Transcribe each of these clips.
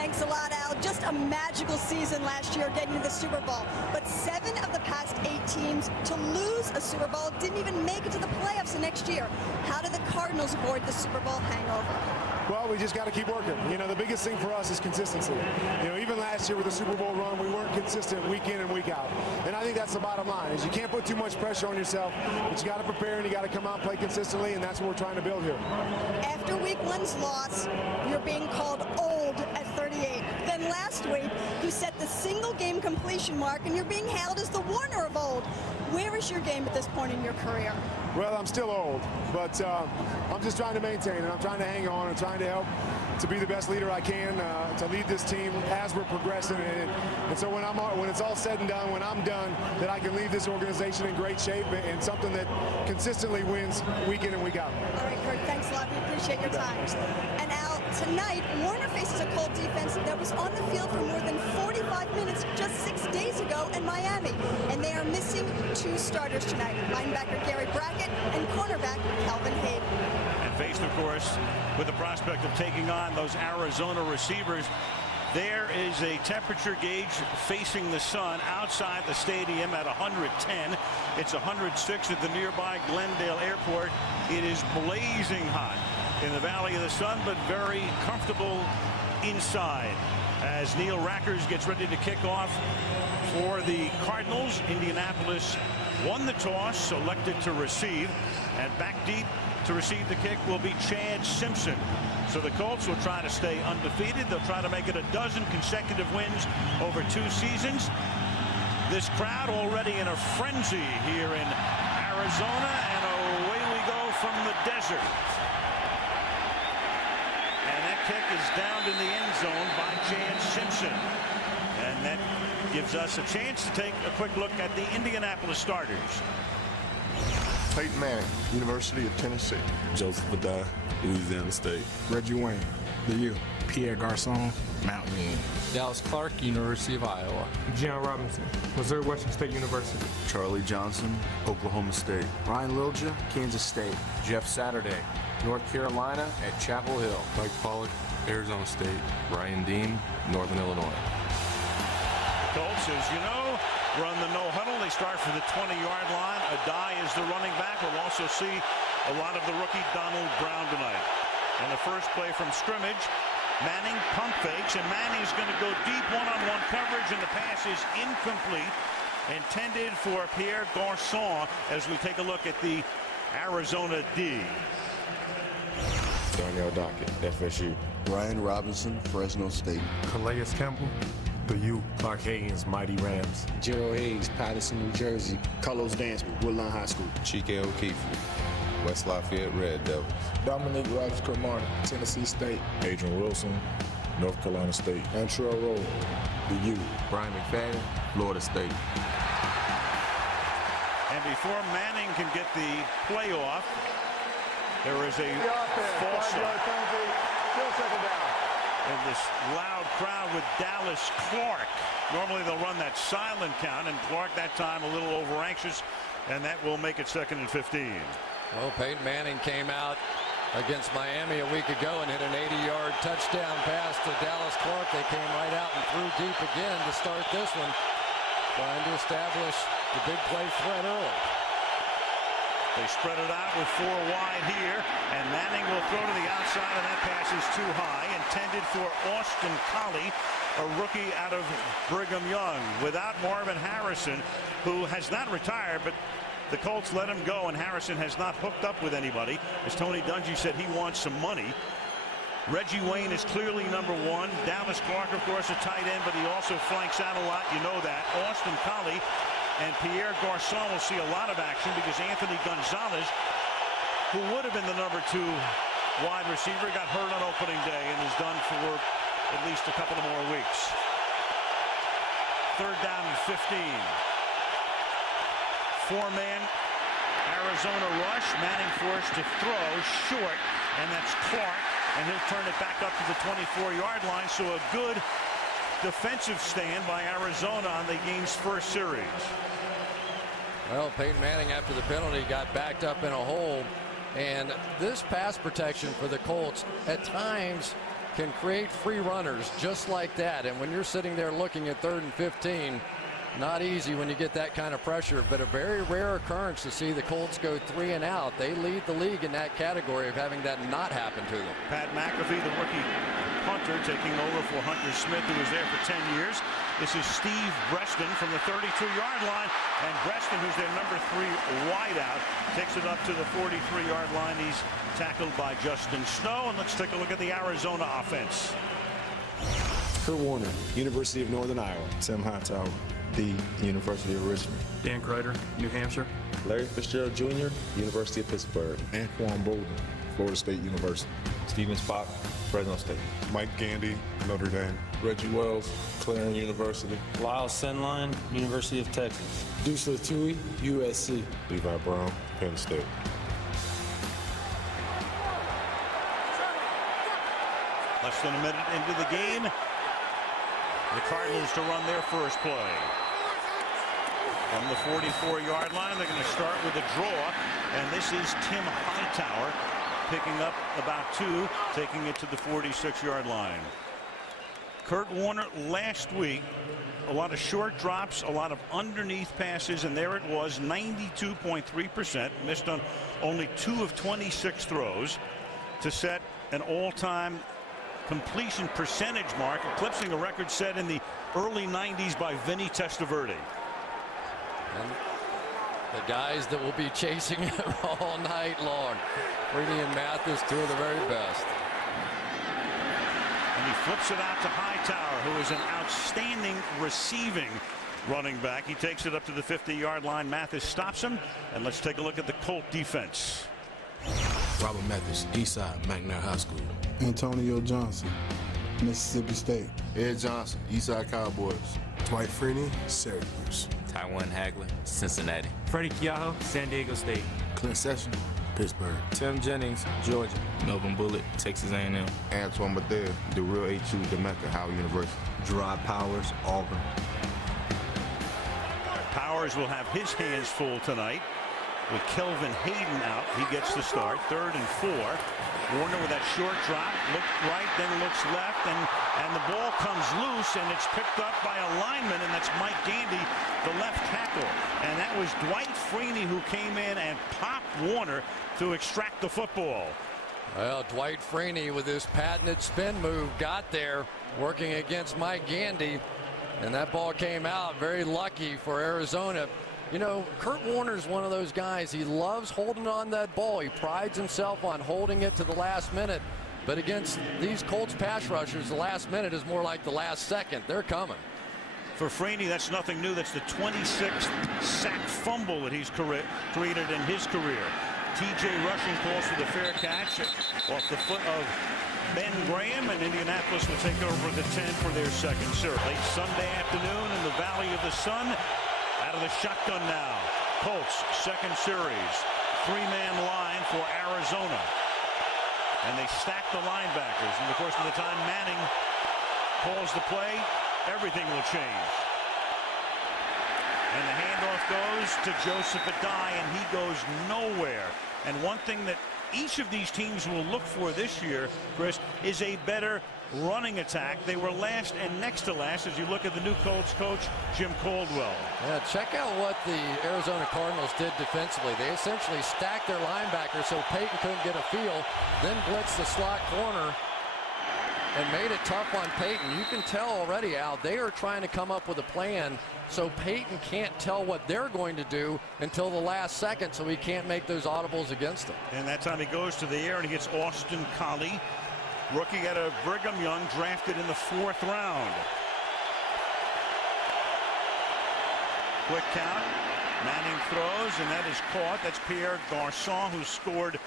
Thanks a lot, Al. Just a magical season last year getting to the Super Bowl. But 7 of the past 8 teams to lose a Super Bowl didn't even make it to the playoffs the next year. How do the Cardinals avoid the Super Bowl hangover? Well, we just got to keep working. You know, the biggest thing for us is consistency. You know, even last year with the Super Bowl run, we weren't consistent week in and week out. And I think that's the bottom line, is you can't put too much pressure on yourself, but you got to prepare and you got to come out and play consistently, and that's what we're trying to build here. After week 1's loss, you're being called old at 38. Then last week, you set the single game completion mark, and you're being hailed as the Warner of old. Where is your game at this point in your career? Well, I'm still old, but I'm just trying to maintain it. I'm trying to hang on and trying to help to be the best leader I can, to lead this team as we're progressing. And so when it's all said and done, when I'm done, that I can leave this organization in great shape and something that consistently wins week in and week out. All right, Kurt, thanks a lot. We appreciate your time. And Al, tonight, Warner faces a Colt defense that was on the field for more than 45 minutes just 6 days ago in Miami. And they are missing 2 starters tonight, linebacker Gary Brackett and cornerback Calvin Hayden. And faced, of course, with the prospect of taking on those Arizona receivers. There is a temperature gauge facing the sun outside the stadium at 110. It's 106 at the nearby Glendale Airport. It is blazing hot in the Valley of the Sun, but very comfortable inside. As Neil Rackers gets ready to kick off for the Cardinals, Indianapolis won the toss, selected to receive, and back deep to receive the kick will be Chad Simpson. So the Colts will try to stay undefeated. They'll try to make it a dozen consecutive wins over 2 seasons. This crowd already in a frenzy here in Arizona, and away we go from the desert. And that kick is downed in the end zone by Chad Simpson. And that gives us a chance to take a quick look at the Indianapolis starters. Peyton Manning, University of Tennessee. Joseph Adai, Louisiana State. Reggie Wayne, the U. Pierre Garçon, Mount Union. Dallas Clark, University of Iowa. John Robinson, Missouri Western State University. Charlie Johnson, Oklahoma State. Ryan Lilja, Kansas State. Jeff Saturday, North Carolina at Chapel Hill. Mike Pollock, Arizona State. Ryan Dean, Northern Illinois. Colts, as you know, run the no huddle. They start from the 20-yard line. Adai is the running back. We'll also see a lot of the rookie Donald Brown tonight. And the first play from scrimmage, Manning pump fakes, and Manning's going to go deep one-on-one coverage, and the pass is incomplete, intended for Pierre Garçon, as we take a look at the Arizona D. Darnell Dockett, FSU. Brian Robinson, Fresno State. Calais Campbell, the U. Clark Hagan's Mighty Rams. Gerald Hayes, Patterson, New Jersey. Carlos Dansby, Woodlawn High School. Chike O'Keefe, West Lafayette Red Devils. Dominic Rodgers-Cromartie, Tennessee State. Adrian Wilson, North Carolina State. Antrell Rowe, the U. Brian McFadden, Florida State. And before Manning can get the playoff, there is a false start. And this loud crowd with Dallas Clark. Normally they'll run that silent count, and Clark that time a little over anxious, and that will make it 2nd and 15. Well, Peyton Manning came out against Miami a week ago and hit an 80-yard touchdown pass to Dallas Clark. They came right out and threw deep again to start this one, trying to establish the big play threat early. They spread it out with 4 wide here, and Manning will throw to the outside, and that pass is too high, intended for Austin Collie, a rookie out of Brigham Young, without Marvin Harrison, who has not retired, but the Colts let him go, and Harrison has not hooked up with anybody. As Tony Dungy said, he wants some money. Reggie Wayne is clearly number 1. Dallas Clark, of course, a tight end, but he also flanks out a lot. You know that. Austin Collie and Pierre Garçon will see a lot of action because Anthony Gonzalez, who would have been the number 2 wide receiver, got hurt on opening day and is done for at least a couple of more weeks. 3rd down and 15. 4-man Arizona rush. Manning forced to throw short, and that's Clark, and he'll turn it back up to the 24-yard line. So a good defensive stand by Arizona on the game's first series. Well, Peyton Manning, after the penalty, got backed up in a hole, and this pass protection for the Colts at times can create free runners just like that. And when you're sitting there looking at 3rd and 15, not easy when you get that kind of pressure, but a very rare occurrence to see the Colts go 3 and out. They lead the league in that category of having that not happen to them. Pat McAfee, the rookie punter, taking over for Hunter Smith, who was there for 10 years. This is Steve Breaston from the 32-yard line, and Breaston, who's their number 3 wideout, takes it up to the 43-yard line. He's tackled by Justin Snow, and let's take a look at the Arizona offense. Kurt Warner, University of Northern Iowa. Tim Hightower, the University of Richmond. Dan Kreider, New Hampshire. Larry Fitzgerald Jr., University of Pittsburgh. Anquan Bolden, Florida State University. Steven Spock, Fresno State. Mike Gandy, Notre Dame. Reggie Wells, Clarion University. Lyle Senline, University of Texas. Deuce Latui, USC. Levi Brown, Penn State. Less than a minute into the game. The Cardinals to run their first play. From the 44-yard line, they're going to start with a draw, and this is Tim Hightower picking up about 2, taking it to the 46-yard line. Kurt Warner last week, a lot of short drops, a lot of underneath passes, and there it was, 92.3%, missed on only 2 of 26 throws to set an all-time completion percentage mark, eclipsing a record set in the early 90s by Vinny Testaverde. And the guys that will be chasing him all night long. Freeney and Mathis, 2 of the very best. And he flips it out to Hightower, who is an outstanding receiving running back. He takes it up to the 50-yard line. Mathis stops him, and let's take a look at the Colt defense. Robert Mathis, Eastside, McNair High School. Antonio Johnson, Mississippi State. Ed Johnson, Eastside Cowboys. Dwight Freeney, Syracuse. Taiwan Hagler, Cincinnati. Freddie Keaho, San Diego State. Clint Session, Pittsburgh. Tim Jennings, Georgia. Melvin Bullitt, Texas A&M. Antoine Bethea, the real A2, DeMecca, Howard University. Gerard Powers, Auburn. Powers will have his hands full tonight with Kelvin Hayden out. He gets the start. 3rd and 4. Warner with that short drop, looked right, then looks left, and the ball comes loose, and it's picked up by a lineman, and that's Mike Gandy, the left tackle. And that was Dwight Freeney who came in and popped Warner to extract the football. Well, Dwight Freeney with his patented spin move got there, working against Mike Gandy, and that ball came out. Very lucky for Arizona. You know, Kurt Warner's one of those guys. He loves holding on that ball. He prides himself on holding it to the last minute. But against these Colts pass rushers, the last minute is more like the last second. They're coming. For Freeney, that's nothing new. That's the 26th sack fumble that he's created in his career. T.J. Rushing calls for the fair catch off the foot of Ben Graham, and Indianapolis will take over the 10 for their second serve. Late Sunday afternoon in the Valley of the Sun. Out of the shotgun now. Colts second series. 3-man line for Arizona. And they stack the linebackers. And of course, by the time Manning calls the play, everything will change. And the handoff goes to Joseph Adai, and he goes nowhere. And one thing that each of these teams will look for this year, Chris, is a better running attack. They were last and next to last as you look at the new Colts coach, Jim Caldwell. Yeah, check out what the Arizona Cardinals did defensively. They essentially stacked their linebackers so Peyton couldn't get a feel, then blitzed the slot corner and made it tough on Peyton. You can tell already, Al, they are trying to come up with a plan so Peyton can't tell what they're going to do until the last second, so he can't make those audibles against them. And that time he goes to the air and he gets Austin Collie, rookie out of Brigham Young, drafted in the 4th round. Quick count. Manning throws, and that is caught. That's Pierre Garçon, who scored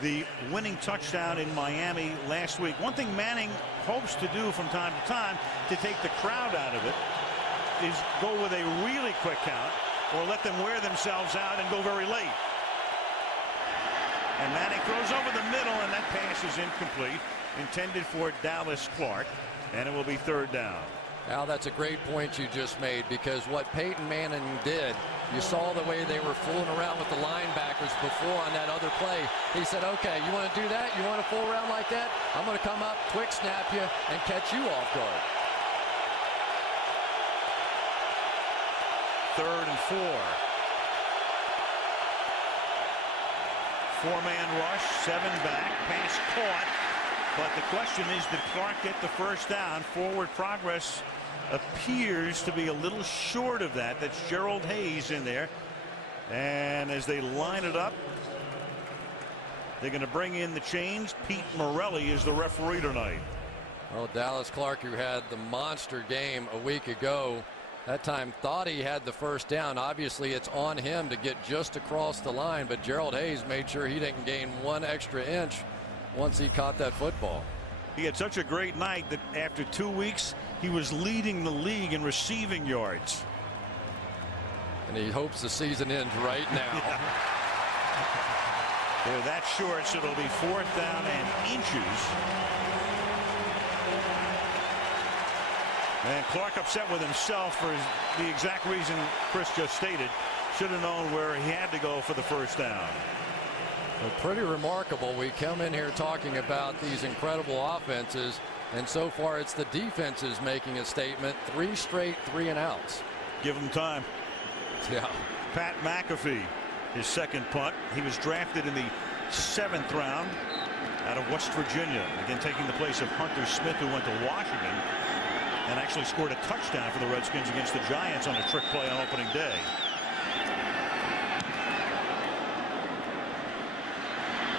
the winning touchdown in Miami last week. One thing Manning hopes to do from time to time to take the crowd out of it is go with a really quick count or let them wear themselves out and go very late. And Manning throws over the middle, and that pass is incomplete, intended for Dallas Clark, and it will be 3rd down. Al, that's a great point you just made, because what Peyton Manning did, You saw the way they were fooling around with the linebackers before on that other play. He said, okay, you want to do that? You want to fool around like that? I'm going to come up, quick snap you, and catch you off guard. 3rd and 4. 4-man rush, 7 back, pass caught. But the question is, did Clark get the first down? Forward progress appears to be a little short of that. That's Gerald Hayes in there. And as they line it up, they're going to bring in the chains. Pete Morelli is the referee tonight. Well, Dallas Clark, who had the monster game a week ago, that time thought he had the first down. Obviously, it's on him to get just across the line, but Gerald Hayes made sure he didn't gain 1 extra inch once he caught that football. He had such a great night that after 2 weeks, he was leading the league in receiving yards. And he hopes the season ends right now. Yeah. They're that short, so it'll be 4th down and inches. And Clark upset with himself for the exact reason Chris just stated. Should have known where he had to go for the first down. Well, pretty remarkable. We come in here talking about these incredible offenses, and so far it's the defenses making a statement. 3 straight 3-and-outs. Give him time. Yeah. Pat McAfee, his second punt. He was drafted in the 7th round out of West Virginia. Again, taking the place of Hunter Smith, who went to Washington and actually scored a touchdown for the Redskins against the Giants on a trick play on opening day.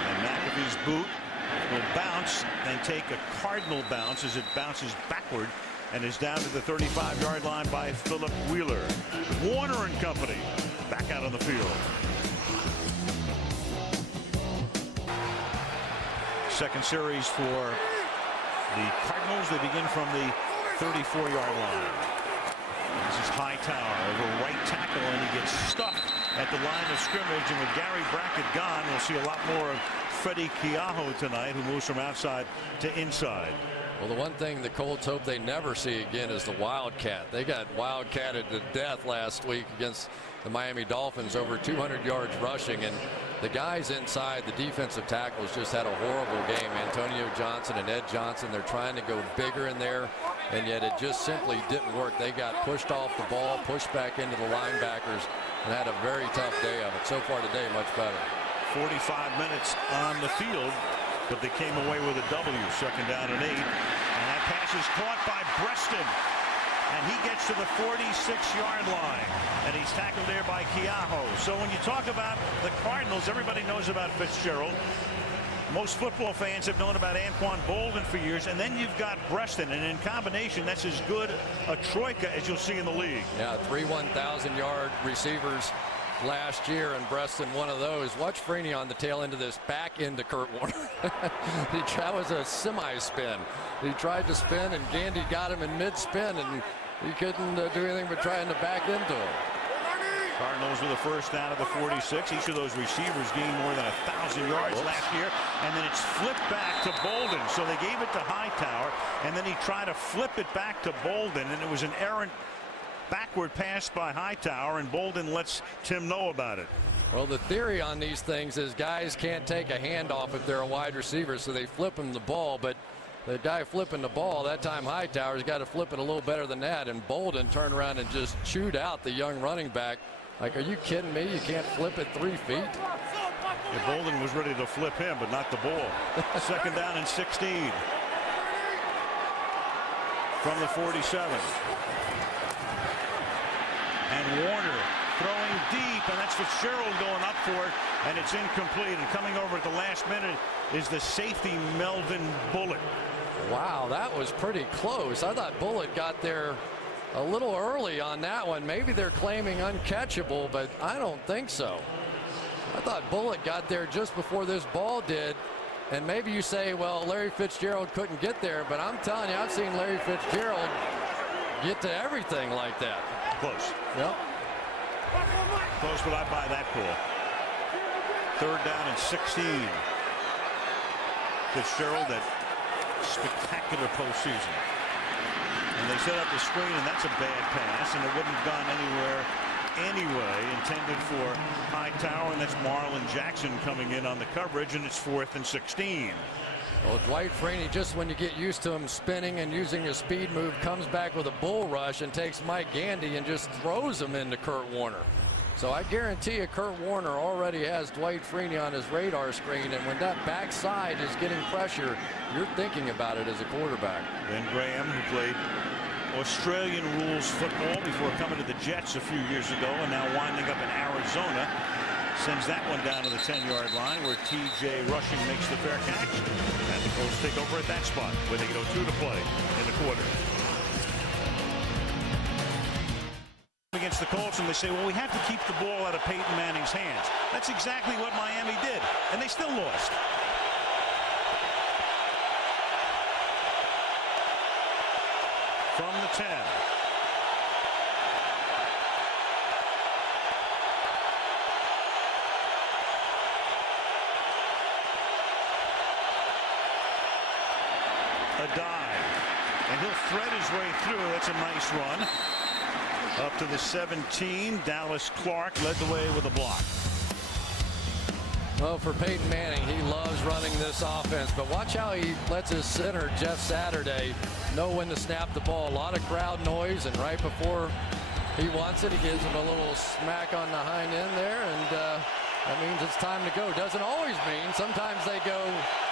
And McAfee's boot will bounce and take a cardinal bounce as it bounces backward and is down to the 35-yard line by Philip Wheeler. Warner and company back out on the field. Second series for the Cardinals. They begin from the 34-yard line. This is Hightower over right tackle, and he gets stuck at the line of scrimmage. And with Gary Brackett gone, we'll see a lot more of Freddie Keaho tonight, who moves from outside to inside. Well, the one thing the Colts hope they never see again is the Wildcat. They got wildcatted to death last week against the Miami Dolphins, over 200 yards rushing, and the guys inside, the defensive tackles, just had a horrible game. Antonio Johnson and Ed Johnson, they're trying to go bigger in there, and yet it just simply didn't work. They got pushed off the ball, pushed back into the linebackers, and had a very tough day of it. So far today, much better. 45 minutes on the field, but they came away with a W. 2nd down and 8, and that pass is caught by Breaston, and he gets to the 46-yard line, and he's tackled there by Keaho. So when you talk about the Cardinals, everybody knows about Fitzgerald. Most football fans have known about Anquan Bolden for years, and then you've got Breaston, and in combination, that's as good a troika as you'll see in the league. Yeah, 3 1,000-yard receivers last year, and Breaston one of those. Watch Freeney on the tail end of this, back into Kurt Warner. That was a semi-spin. He tried to spin, and Gandy got him in mid-spin, and he couldn't do anything but trying to back into him. Cardinals with the first down of the 46. Each of those receivers gained more than 1,000 yards last year, and then it's flipped back to Bolden. So they gave it to Hightower, and then he tried to flip it back to Bolden, and it was an errant backward pass by Hightower, and Bolden lets Tim know about it. Well, the theory on these things is guys can't take a handoff if they're a wide receiver, so they flip him the ball, but the guy flipping the ball, that time Hightower's got to flip it a little better than that, and Bolden turned around and just chewed out the young running back. Like, are you kidding me? You can't flip it 3 feet? Yeah, Bolden was ready to flip him, but not the ball. 2nd down and 16 from the 47. And Warner throwing deep, and that's Fitzgerald going up for it, and it's incomplete. And coming over at the last minute is the safety Melvin Bullitt. Wow, that was pretty close. I thought Bullitt got there a little early on that one. Maybe they're claiming uncatchable, but I don't think so. I thought Bullitt got there just before this ball did. And maybe you say, well, Larry Fitzgerald couldn't get there, but I'm telling you, I've seen Larry Fitzgerald get to everything like that. Close. Yep. Close, but I buy that call. 3rd down and 16. Fitzgerald, that spectacular postseason. And they set up the screen, and that's a bad pass, and it wouldn't have gone anywhere anyway, intended for Hightower, and that's Marlon Jackson coming in on the coverage, and it's 4th and 16. Well, Dwight Freeney, just when you get used to him spinning and using his speed move, comes back with a bull rush and takes Mike Gandy and just throws him into Kurt Warner. So I guarantee you Kurt Warner already has Dwight Freeney on his radar screen, and when that backside is getting pressure, you're thinking about it as a quarterback. Ben Graham, who played Australian rules football before coming to the Jets a few years ago and now winding up in Arizona, sends that one down to the 10-yard line where T.J. Rushing makes the fair catch, and the Colts take over at that spot with 8:02 to play in the quarter. Against the Colts, and they say, well, we have to keep the ball out of Peyton Manning's hands. That's exactly what Miami did, and they still lost. From the 10. A dive, and he'll thread his way through. That's a nice run. Up to the 17. Dallas Clark led the way with a block. Well, for Peyton Manning, he loves running this offense, but watch how he lets his center, Jeff Saturday, know when to snap the ball. A lot of crowd noise, and right before he wants it, he gives him a little smack on the hind end there, and that means it's time to go. Doesn't always mean. Sometimes they go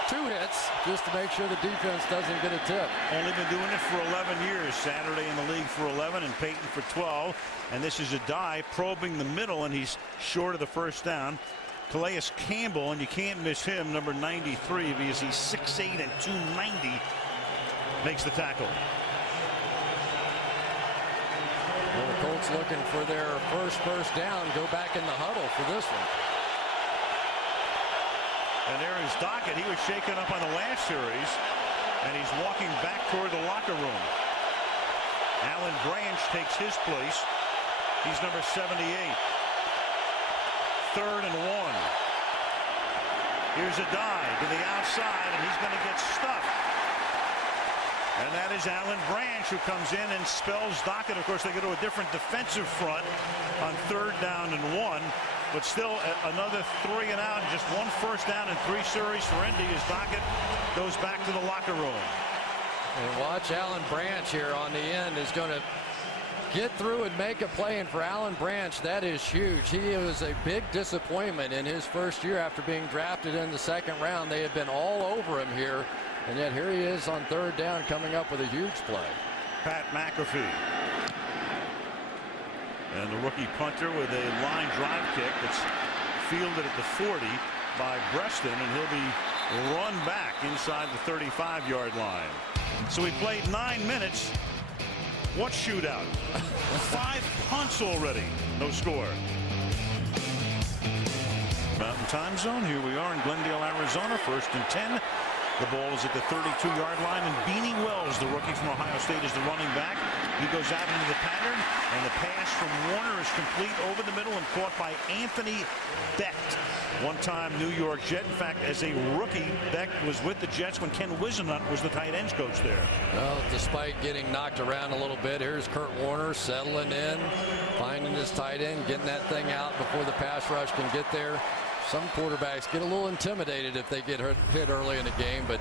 2 hits just to make sure the defense doesn't get a tip. Only been doing it for 11 years. Saturday in the league for 11 and Peyton for 12. And this is a dive probing the middle, and he's short of the first down. Calais Campbell, and you can't miss him, number 93, because he's 6'8" and 290, makes the tackle. Well, the Colts looking for their first down. Go back in the huddle for this one. And there is Dockett. He was shaken up on the last series, and he's walking back toward the locker room. Alan Branch takes his place. He's number 78. 3rd and 1. Here's a dive to the outside, and he's going to get stuffed. And that is Alan Branch who comes in and spells Dockett. Of course, they go to a different defensive front on 3rd down and 1. But still another 3 and out, and just 1 first down and 3 series for Indy as Dockett goes back to the locker room. And watch Alan Branch here on the end is going to get through and make a play. And for Alan Branch, that is huge. He was a big disappointment in his first year after being drafted in the 2nd round. They had been all over him here, and yet here he is on 3rd down coming up with a huge play. Pat McAfee. And the rookie punter with a line drive kick that's fielded at the 40 by Breston, and he'll be run back inside the 35-yard line. So he played 9 minutes. What shootout? 5 punts already. No score. Mountain Time Zone. Here we are in Glendale, Arizona. 1st and 10. The ball is at the 32-yard line, and Beanie Wells, the rookie from Ohio State, is the running back. He goes out into the pattern, and the pass from Warner is complete over the middle and caught by Anthony Becht, one-time New York Jet. In fact, as a rookie, Becht was with the Jets when Ken Wisenhunt was the tight ends coach there. Well, despite getting knocked around a little bit, here's Kurt Warner settling in, finding his tight end, getting that thing out before the pass rush can get there. Some quarterbacks get a little intimidated if they get hit early in the game, but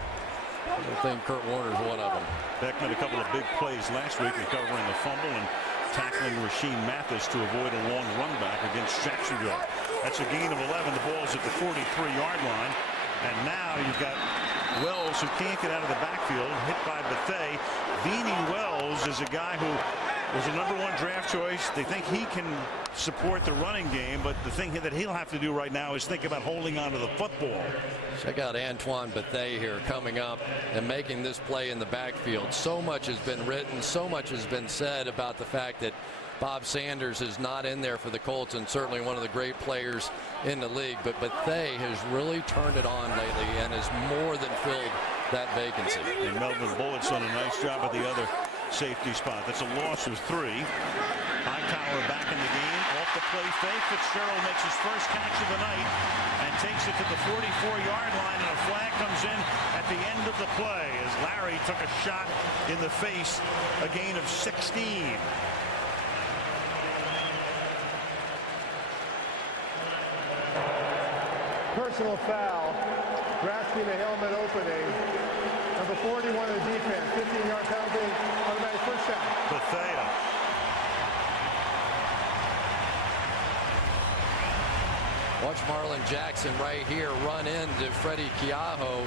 I think Kurt Warner is one of them. Beck made a couple of big plays last week, recovering the fumble and tackling Rasheem Mathis to avoid a long run back against Jacksonville. That's a gain of 11. The ball's at the 43-yard line. And now you've got Wells, who can't get out of the backfield, hit by Bethea. Beanie Wells is a guy who was a #1 draft choice. They think he can support the running game, but the thing that he'll have to do right now is think about holding on to the football. Check out Antoine Bethea here coming up and making this play in the backfield. So much has been written, so much has been said about the fact that Bob Sanders is not in there for the Colts, and certainly one of the great players in the league. But Bethea has really turned it on lately and has more than filled that vacancy. And Melvin Bullett's done a nice job at the other safety spot. That's a loss of 3. Hightower back in the game. Off the play fake. Fitzgerald makes his first catch of the night and takes it to the 44-yard line, and a flag comes in at the end of the play as Larry took a shot in the face, a gain of 16. personal foul, grasping the helmet opening. Number 41 of the defense, 15-yard penalty, automatic first down. Bethea. Watch Marlon Jackson right here run into Freddie Keaho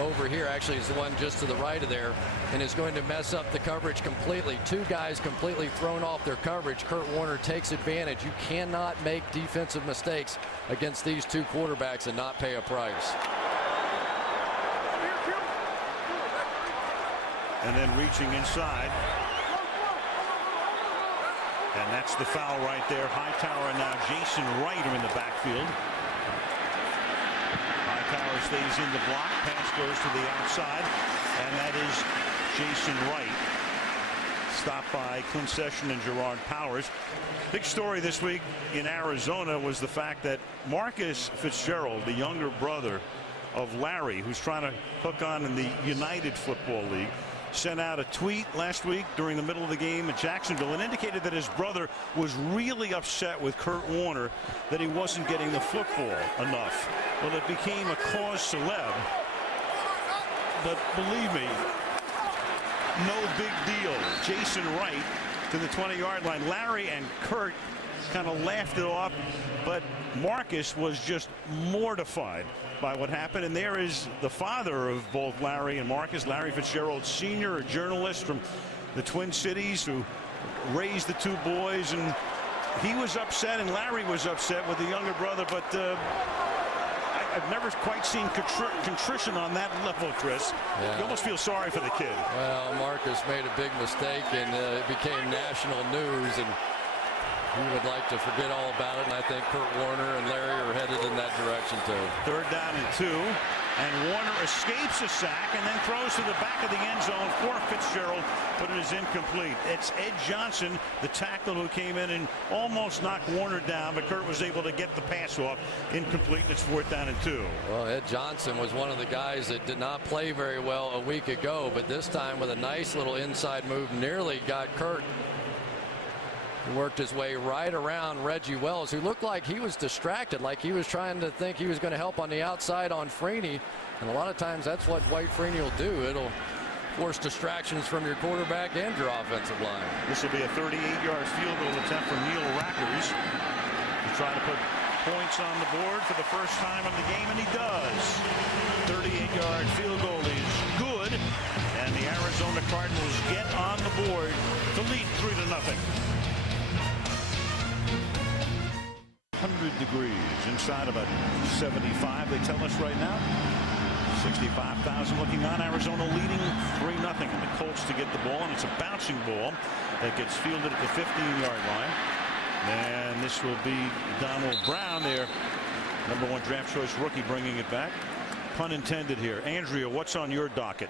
over here. Actually, is the one just to the right of there, and is going to mess up the coverage completely. Two guys completely thrown off their coverage. Kurt Warner takes advantage. You cannot make defensive mistakes against these two quarterbacks and not pay a price. And then reaching inside. And that's the foul right there. Hightower and now Jason Wright are in the backfield. Hightower stays in the block. Pass goes to the outside. And that is Jason Wright. Stopped by Clint Session and Gerard Powers. Big story this week in Arizona was the fact that Marcus Fitzgerald, the younger brother of Larry, who's trying to hook on in the United Football League, sent out a tweet last week during the middle of the game at Jacksonville and indicated that his brother was really upset with Kurt Warner that he wasn't getting the football enough. Well, it became a cause celeb. But believe me, no big deal. Jason Wright to the 20-yard line. Larry and Kurt kind of laughed it off, but Marcus was just mortified by what happened. And there is the father of both Larry and Marcus, Larry Fitzgerald Sr., a journalist from the Twin Cities who raised the two boys, and he was upset and Larry was upset with the younger brother. But I've never quite seen contrition on that level, Chris. Yeah. You almost feel sorry for the kid. Well, Marcus made a big mistake, and it became national news, and he would like to forget all about it, and I think Kurt Warner and Larry are headed in that direction too. 3rd down and 2, and Warner escapes a sack and then throws to the back of the end zone for Fitzgerald, but it is incomplete. It's Ed Johnson, the tackle, who came in and almost knocked Warner down, but Kurt was able to get the pass off. Incomplete, and it's 4th down and 2. Well, Ed Johnson was one of the guys that did not play very well a week ago, but this time with a nice little inside move nearly got Kurt. Worked his way right around Reggie Wells, who looked like he was distracted, like he was trying to think he was going to help on the outside on Freeney. And a lot of times that's what White Freeney will do. It'll force distractions from your quarterback and your offensive line. This will be a 38-yard field goal attempt for Neil Rackers to try to put points on the board for the first time in the game, and he does. 38-yard field goal is good, and the Arizona Cardinals get on the board to lead 3-0. 100 degrees inside, about 75 they tell us right now. 65,000 looking on. Arizona leading 3-0, and the Colts to get the ball, and it's a bouncing ball that gets fielded at the 15-yard line. And this will be Donald Brown, their #1 draft choice rookie, bringing it back. Pun intended here. Andrea, what's on your docket?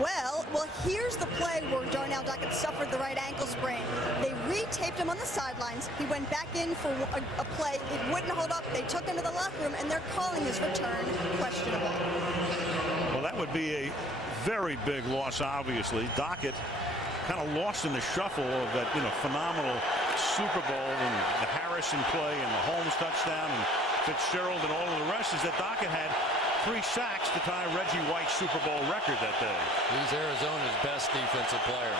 Well, here's the play where Darnell Dockett suffered the right ankle sprain. They retaped him on the sidelines. He went back in for a play. It wouldn't hold up. They took him to the locker room, and they're calling his return questionable. Well, that would be a very big loss, obviously. Dockett kind of lost in the shuffle of that, phenomenal Super Bowl and the Harrison play and the Holmes touchdown and Fitzgerald and all of the rest, is that Dockett had 3 sacks to tie Reggie White's Super Bowl record that day. He's Arizona's best defensive player.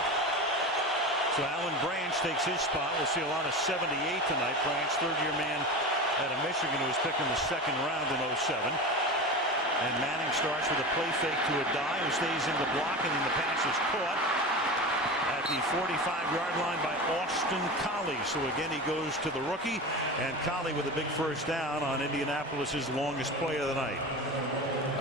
So Alan Branch takes his spot. We'll see a lot of 78 tonight. Branch, 3rd-year man out of Michigan, who was picked in the 2nd round in 07. And Manning starts with a play fake to a die, who stays in the block, and then the pass is caught at the 45-yard line by Austin Collie. So again, he goes to the rookie, and Collie with a big first down on Indianapolis's longest play of the night.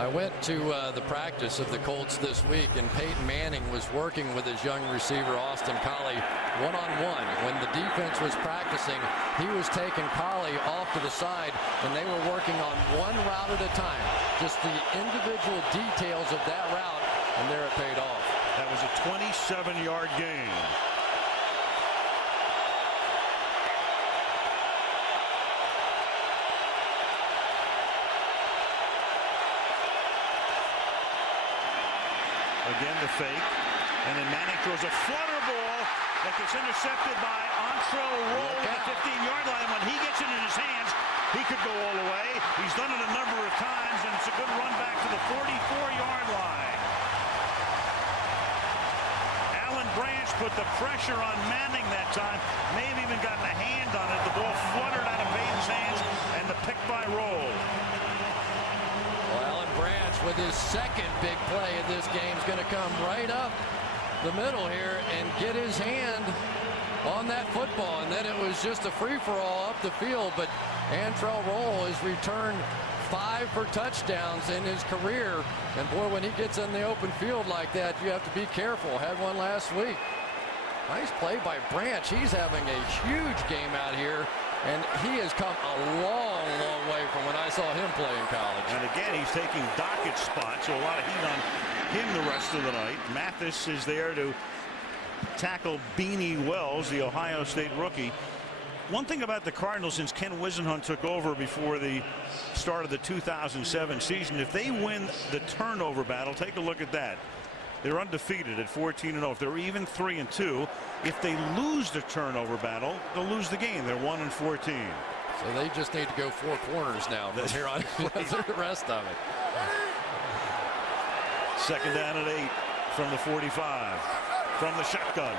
I went to the practice of the Colts this week, and Peyton Manning was working with his young receiver Austin Collie one-on-one. When the defense was practicing, he was taking Collie off to the side, and they were working on one route at a time, just the individual details of that route, and there it paid off. That was a 27-yard gain. Again, the fake, and then Manning throws a flutter ball that It gets intercepted by Antro Roll at the 15-yard line. When he gets it in his hands, he could go all the way. He's done it a number of times, and it's a good run back to the 44-yard line. Alan Branch put the pressure on Manning that time. May have even gotten a hand on it. The ball fluttered out of Peyton's hands, and the pick by Roll. Well, Alan Branch with his second big play in this game is going to come right up the middle here and get his hand on that football. And then it was just a free-for-all up the field. But Antrell Roll has returned 5 for touchdowns in his career. And boy, when he gets in the open field like that, you have to be careful. Had one last week. Nice play by Branch. He's having a huge game out here. And he has come a long, long way from when I saw him play in college. And again, he's taking Dockett spots, so a lot of heat on him the rest of the night. Mathis is there to tackle Beanie Wells, the Ohio State rookie. One thing about the Cardinals, since Ken Wisenhunt took over before the start of the 2007 season, if they win the turnover battle, take a look at that. They're undefeated at 14-0. If they're even 3-2, if they lose the turnover battle, they'll lose the game. They're 1-14. So they just need to go 4 corners now from here on through the rest of it. Second down at 8 from the 45, from the shotgun.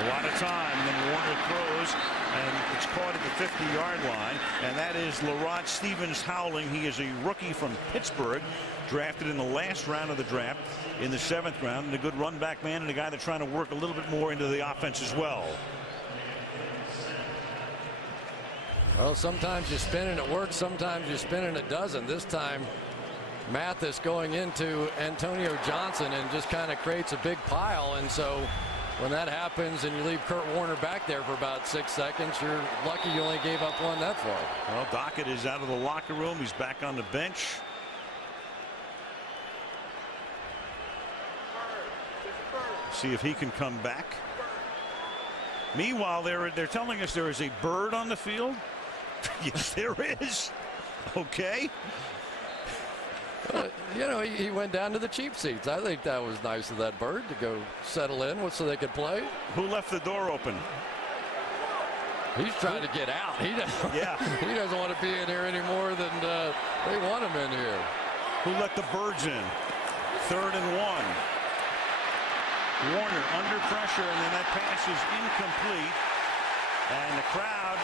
A lot of time, and then Warner throws, and it's caught at the 50-yard line, and that is Lerod Stevens-Howling. He is a rookie from Pittsburgh, drafted in the last round of the draft in the 7th round, and a good run back man, and a guy that's trying to work a little bit more into the offense as well. Well, sometimes you spin and it works, sometimes you spin and it doesn't. This time Mathis going into Antonio Johnson and just kind of creates a big pile, and so when that happens and you leave Kurt Warner back there for about 6 seconds, you're lucky you only gave up one that far. Well, Dockett is out of the locker room. He's back on the bench. See if he can come back. Meanwhile, they're telling us there is a bird on the field. Yes, there is. Okay. You know, he went down to the cheap seats. I think that was nice of that bird to go settle in so they could play. Who left the door open? He's trying to get out. He doesn't want to be in here any more than they want him in here. Who let the birds in? 3rd and 1. Warner under pressure, and then that pass is incomplete. And the crowd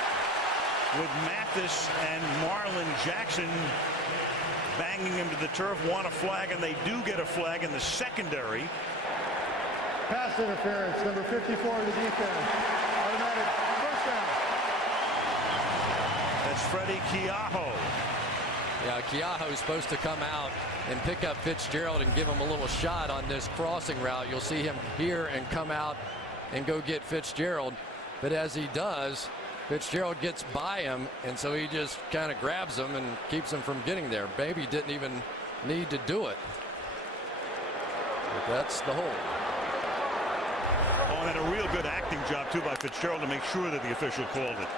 with Mathis and Marlon Jackson banging him to the turf want a flag, and they do get a flag in the secondary. Pass interference, number 54 in the defense. Automatic first down. That's Freddie Keaho. Yeah, Keaho is supposed to come out and pick up Fitzgerald and give him a little shot on this crossing route. You'll see him here and come out and go get Fitzgerald. But as he does, Fitzgerald gets by him, and so he just kind of grabs him and keeps him from getting there. Maybe didn't even need to do it. But that's the hold. Oh, and a real good acting job, too, by Fitzgerald to make sure that the official called it.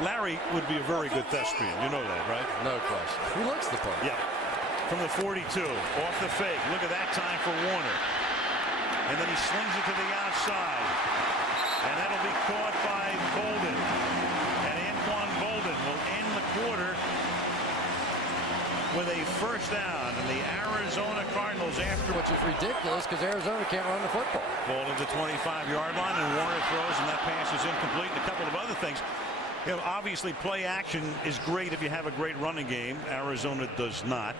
Larry would be a very good thespian. You know that, right? No question. He looks the part. Yeah. From the 42, off the fake. Look at that time for Warner. And then he slings it to the outside. And that'll be caught by Bolden. And Anquan Bolden will end the quarter with a first down. And the Arizona Cardinals after. Which is ridiculous because Arizona can't run the football. Ball at the 25-yard line, and Warner throws, and that pass is incomplete. And a couple of other things. You know, obviously play action is great if you have a great running game. Arizona does not.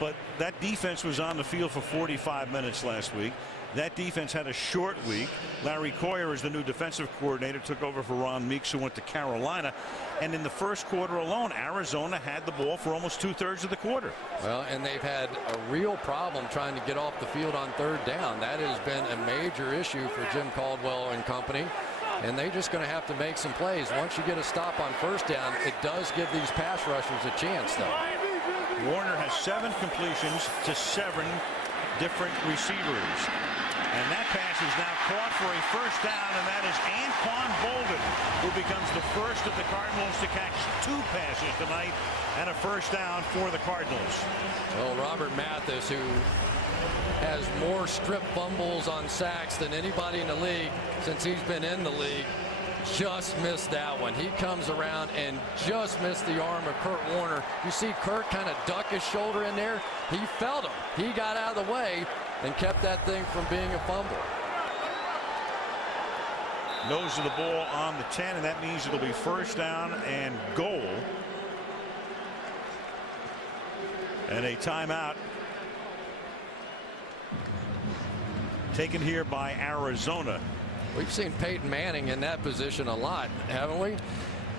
But that defense was on the field for 45 minutes last week. That defense had a short week. Larry Coyer is the new defensive coordinator, took over for Ron Meeks, who went to Carolina. And in the first quarter alone, Arizona had the ball for almost 2/3 of the quarter. Well, and they've had a real problem trying to get off the field on 3rd down. That has been a major issue for Jim Caldwell and company. And they're just going to have to make some plays. Once you get a stop on 1st down, it does give these pass rushers a chance, though. Warner has 7 completions to 7 different receivers. And that pass is now caught for a first down, and that is Anquan Bolden, who becomes the first of the Cardinals to catch 2 passes tonight and a first down for the Cardinals. Well, Robert Mathis, who has has more strip fumbles on sacks than anybody in the league since he's been in the league. Just missed that one. He comes around and just missed the arm of Kurt Warner. You see Kurt kind of duck his shoulder in there. He felt him. He got out of the way and kept that thing from being a fumble. Nose of the ball on the 10, and that means it'll be first down and goal. And a timeout taken here by Arizona. We've seen Peyton Manning in that position a lot, haven't we?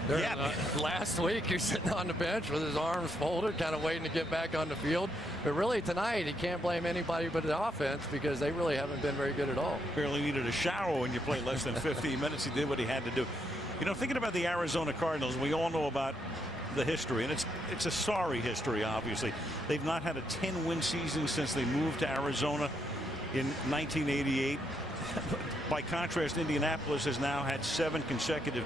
Yeah. Last week, he's sitting on the bench with his arms folded, kind of waiting to get back on the field. But really, tonight, he can't blame anybody but the offense because they really haven't been very good at all. Barely needed a shower when you play less than 15 minutes. He did what he had to do. You know, thinking about the Arizona Cardinals, we all know about the history, and it's a sorry history, obviously. They've not had a 10-win season since they moved to Arizona in 1988. By contrast, Indianapolis has now had 7 consecutive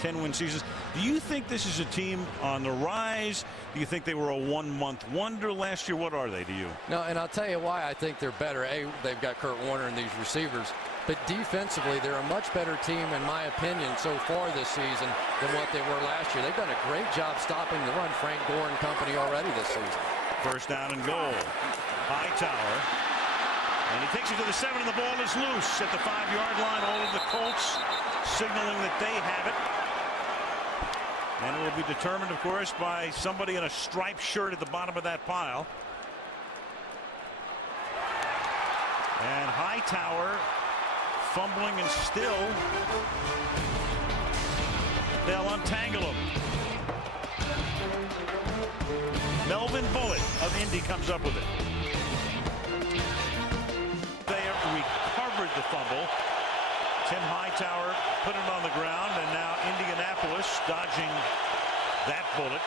10-win seasons. Do you think this is a team on the rise? Do you think they were a one-month wonder last year? What are they to you? No, and I'll tell you why I think they're better. A, they've got Kurt Warner and these receivers. But defensively, they're a much better team, in my opinion, so far this season than what they were last year. They've done a great job stopping the run, Frank Gore and company, already this season. First down and goal. Hightower. And he takes it to the 7, and the ball is loose at the 5-yard line. All of the Colts signaling that they have it. And it will be determined, of course, by somebody in a striped shirt at the bottom of that pile. And Hightower fumbling, and still they'll untangle him. Melvin Bullitt of Indy comes up with it. They recovered the fumble. Tim Hightower put it on the ground, and now Indianapolis dodging that bullet.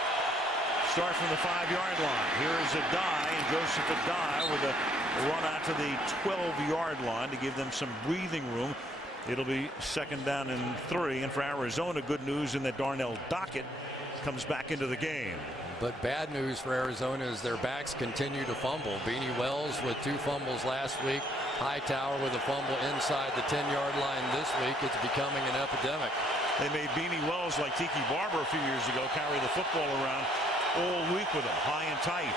Start from the 5-yard line. Here is Adai, and Joseph Adai with a run out to the 12-yard line to give them some breathing room. It'll be second down and 3. And for Arizona, good news in that Darnell Dockett comes back into the game. But bad news for Arizona is their backs continue to fumble. Beanie Wells with 2 fumbles last week. Hightower with a fumble inside the 10-yard line this week. It's becoming an epidemic. They made Beanie Wells, like Tiki Barber a few years ago, carry the football around all week with him, high and tight.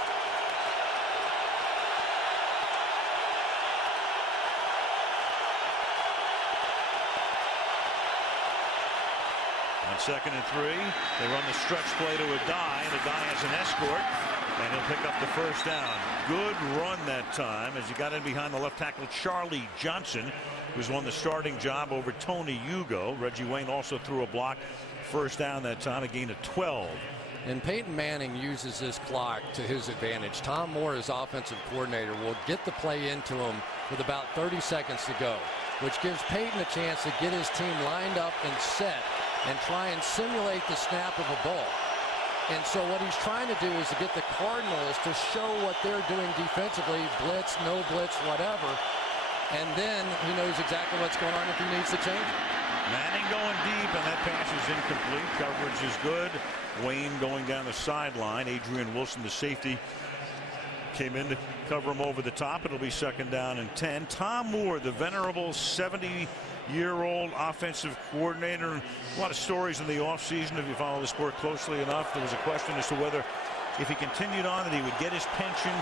On second and 3, they run the stretch play to Adai, and Adai has an escort, and he'll pick up the first down. Good run that time as he got in behind the left tackle Charlie Johnson, who's won the starting job over Tony Hugo. Reggie Wayne also threw a block. First down that time, a gain of 12. And Peyton Manning uses this clock to his advantage. Tom Moore, his offensive coordinator, will get the play into him with about 30 seconds to go, which gives Peyton a chance to get his team lined up and set and try and simulate the snap of a ball. And so what he's trying to do is to get the Cardinals to show what they're doing defensively, blitz, no blitz, whatever. And then he knows exactly what's going on if he needs to change it. Manning going deep, and that pass is incomplete. Coverage is good. Wayne going down the sideline. Adrian Wilson, the safety, came in to cover him over the top. It'll be second down and 10. Tom Moore, the venerable 70-year-old offensive coordinator. A lot of stories in the offseason, if you follow the sport closely enough. There was a question as to whether, if he continued on, that he would get his pension.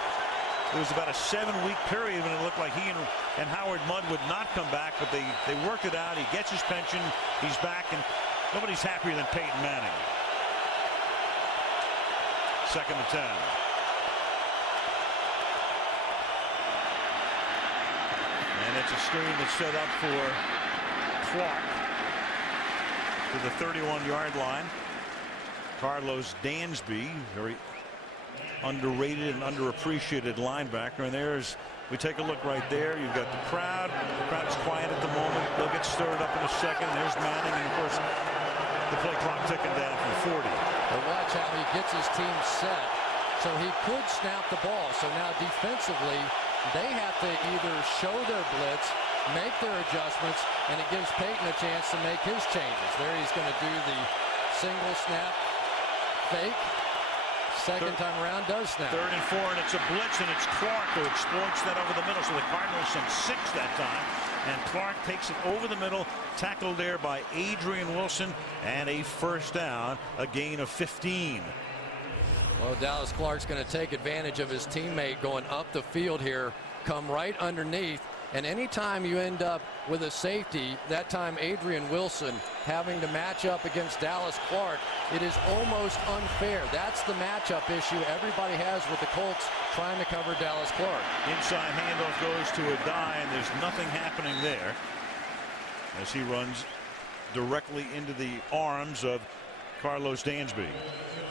It was about a 7-week period when it looked like he and Howard Mudd would not come back, but they worked it out. He gets his pension. He's back, and nobody's happier than Peyton Manning. Second and 10. And it's a screen that's set up for Clark to the 31-yard line. Carlos Dansby, very underrated and underappreciated linebacker. And we take a look right there. You've got the crowd. The crowd is quiet at the moment. They'll get stirred up in a second. There's Manning, and of course the play clock ticking down from 40. But watch how he gets his team set. So he could snap the ball. So now defensively, they have to either show their blitz, make their adjustments, and it gives Peyton a chance to make his changes. There he's going to do the single snap fake, second time around does snap. 3rd and 4, and it's a blitz, and it's Clark who exploits that over the middle. So the Cardinals sent 6 that time, and Clark takes it over the middle, tackled there by Adrian Wilson, and a first down, a gain of 15. Well, Dallas Clark's going to take advantage of his teammate going up the field here, come right underneath. And anytime you end up with a safety, that time Adrian Wilson having to match up against Dallas Clark, it is almost unfair. That's the matchup issue everybody has with the Colts trying to cover Dallas Clark. Inside handoff goes to Adai, and there's nothing happening there as he runs directly into the arms of Carlos Dansby.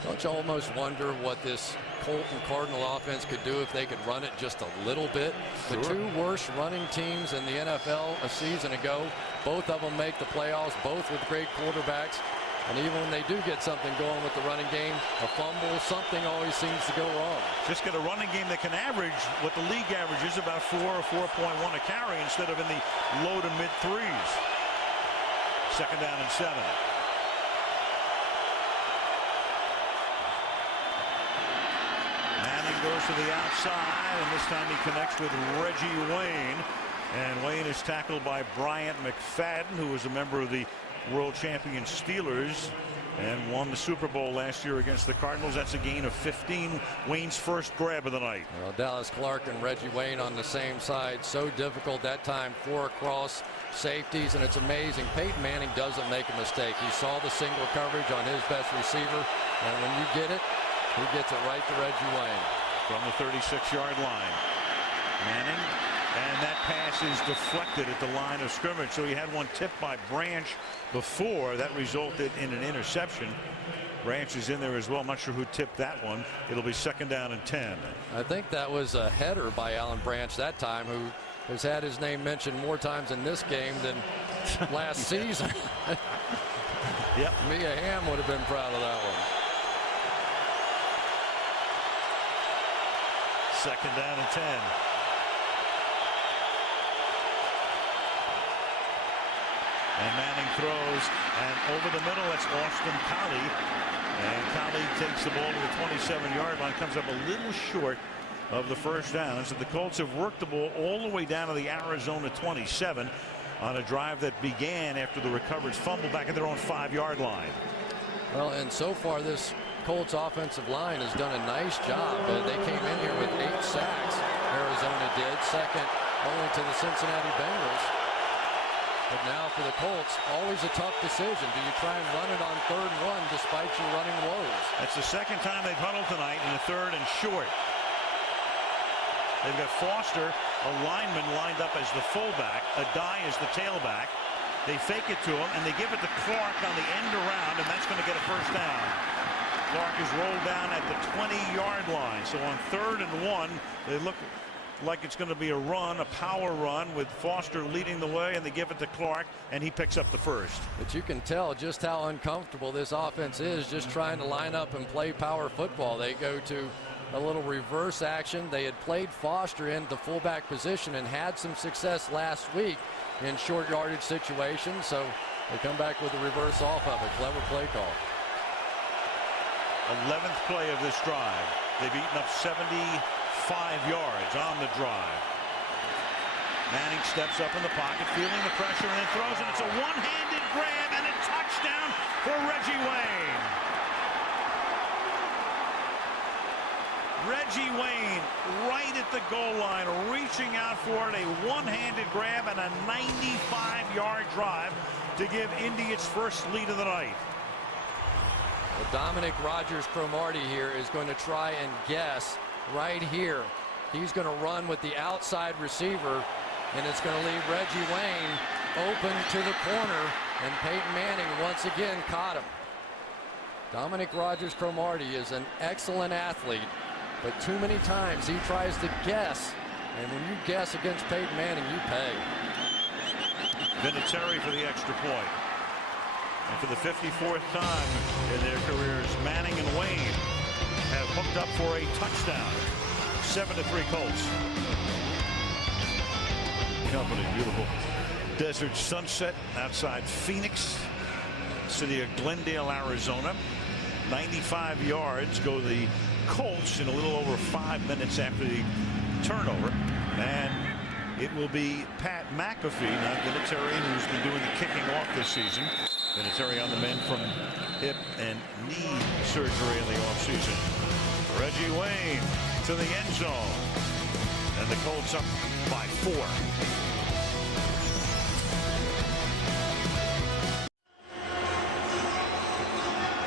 Don't you almost wonder what this Colt and Cardinal offense could do if they could run it just a little bit? Sure. The 2 worst running teams in the NFL a season ago, both of them make the playoffs, both with great quarterbacks. And even when they do get something going with the running game, a fumble, something always seems to go wrong. Just get a running game that can average what the league average is, about 4 or 4.1 a carry, instead of in the low to mid 3s. 2nd down and 7. Manning goes to the outside, and this time he connects with Reggie Wayne. And Wayne is tackled by Bryant McFadden, who was a member of the world champion Steelers and won the Super Bowl last year against the Cardinals. That's a gain of 15. Wayne's first grab of the night. Well, Dallas Clark and Reggie Wayne on the same side. So difficult that time. 4 across, safeties, and it's amazing. Peyton Manning doesn't make a mistake. He saw the single coverage on his best receiver, and when you get it, he gets it right to Reggie Wayne. From the 36-yard line. Manning, and that pass is deflected at the line of scrimmage. So he had one tipped by Branch before. That resulted in an interception. Branch is in there as well. I'm not sure who tipped that one. It'll be 2nd down and 10. I think that was a header by Alan Branch that time, who has had his name mentioned more times in this game than last season. Yep. Mia Hamm would have been proud of that one. 2nd down and 10. And Manning throws, and over the middle, that's Austin Collie. And Collie takes the ball to the 27-yard line, comes up a little short of the first down. So the Colts have worked the ball all the way down to the Arizona 27 on a drive that began after the recovered fumble back at their own 5-yard line. Well, and so far this Colts offensive line has done a nice job. They came in here with 8 sacks. Arizona did, second only to the Cincinnati Bengals. But now for the Colts, always a tough decision. Do you try and run it on 3rd and 1 despite your running woes? That's the 2nd time they've huddled tonight in the 3rd and short. They've got Foster, a lineman, lined up as the fullback. Adai is the tailback. They fake it to him, and they give it to Clark on the end around, and that's going to get a first down. Clark is rolled down at the 20-yard line. So on 3rd and 1, they look like it's going to be a run, a power run, with Foster leading the way, and they give it to Clark, and he picks up the first. But you can tell just how uncomfortable this offense is just trying to line up and play power football. They go to a little reverse action. They had played Foster in the fullback position and had some success last week in short yardage situations, so they come back with a reverse off of it. Clever play call. 11th play of this drive. They've eaten up 75 yards on the drive. Manning steps up in the pocket, feeling the pressure, and then throws, and it's a one-handed grab and a touchdown for Reggie Wayne. Reggie Wayne right at the goal line, reaching out for it, a one-handed grab and a 95-yard drive to give Indy its first lead of the night. Well, Dominic Rodgers-Cromartie here is going to try and guess right here. He's going to run with the outside receiver, and it's going to leave Reggie Wayne open to the corner, and Peyton Manning once again caught him. Dominic Rodgers-Cromartie is an excellent athlete, but too many times he tries to guess, and when you guess against Peyton Manning, you pay. Vinatieri for the extra point. And for the 54th time in their careers, Manning and Wayne have hooked up for a touchdown. 7-3 Colts. Company, beautiful desert sunset outside Phoenix, city of Glendale, Arizona. 95 yards go the Colts in a little over 5 minutes after the turnover. And it will be Pat McAfee, not Vinatieri, who's been doing the kicking off this season. Vinatieri on the mend from hip and knee surgery in the offseason. Reggie Wayne to the end zone. And the Colts up by 4.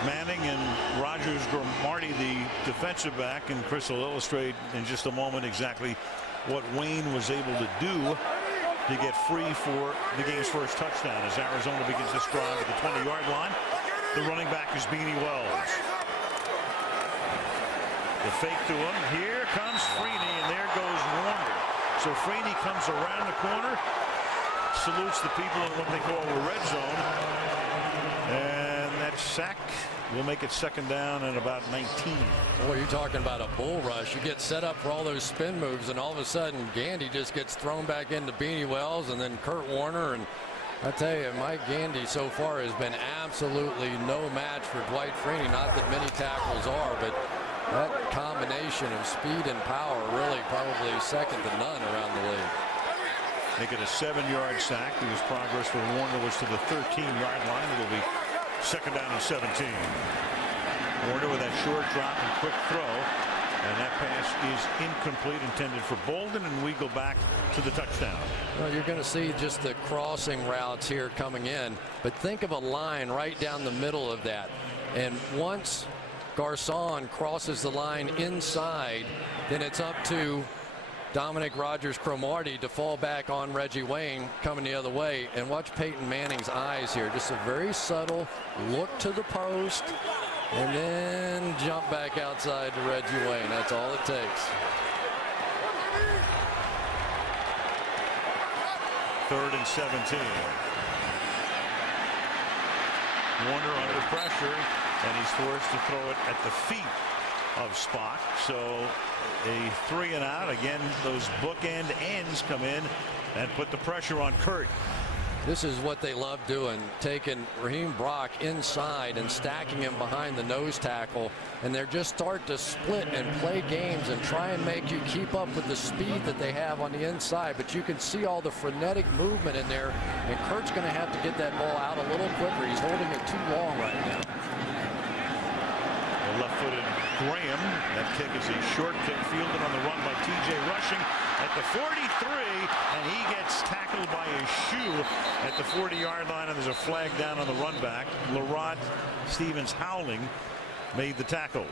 Manning and Rogers Cromartie, the defensive back, and Chris will illustrate in just a moment exactly what Wayne was able to do to get free for the game's first touchdown as Arizona begins this drive at the 20-yard line. The running back is Beanie Wells. The fake to him. Here comes Freeney, and there goes Warner. So Freeney comes around the corner, salutes the people in what they call the red zone, and that sack will make it second down and about 19. Boy, you're talking about a bull rush. You get set up for all those spin moves, and all of a sudden Gandy just gets thrown back into Beanie Wells, and then Kurt Warner. And I tell you, Mike Gandy so far has been absolutely no match for Dwight Freeney. Not that many tackles are, but that combination of speed and power really probably second to none around the league. Make it a 7-yard sack. His progress for Warner was to the 13-yard line. It'll be second down and 17. Warner with that short drop and quick throw, and that pass is incomplete, intended for Bolden, and we go back to the touchdown. Well, you're going to see just the crossing routes here coming in, but think of a line right down the middle of that, and once Garcon crosses the line inside, then it's up to Dominic Rodgers-Cromartie to fall back on Reggie Wayne coming the other way. And watch Peyton Manning's eyes here. Just a very subtle look to the post and then jump back outside to Reggie Wayne. That's all it takes. Third and 17. Warner under pressure, and he's forced to throw it at the feet of Spock. So a 3 and out. Again, those bookend ends come in and put the pressure on Kurt. This is what they love doing, taking Raheem Brock inside and stacking him behind the nose tackle, and they're just start to split and play games and try and make you keep up with the speed that they have on the inside. But you can see all the frenetic movement in there, and Kurt's going to have to get that ball out a little quicker. He's holding it too long right now. The left-footed Graham. That kick is a short kick, fielded on the run by T.J. Rushing at the 43, and he gets tackled by his shoe at the 40-yard line, and there's a flag down on the run back. Lerod Stevens Howling made the tackle.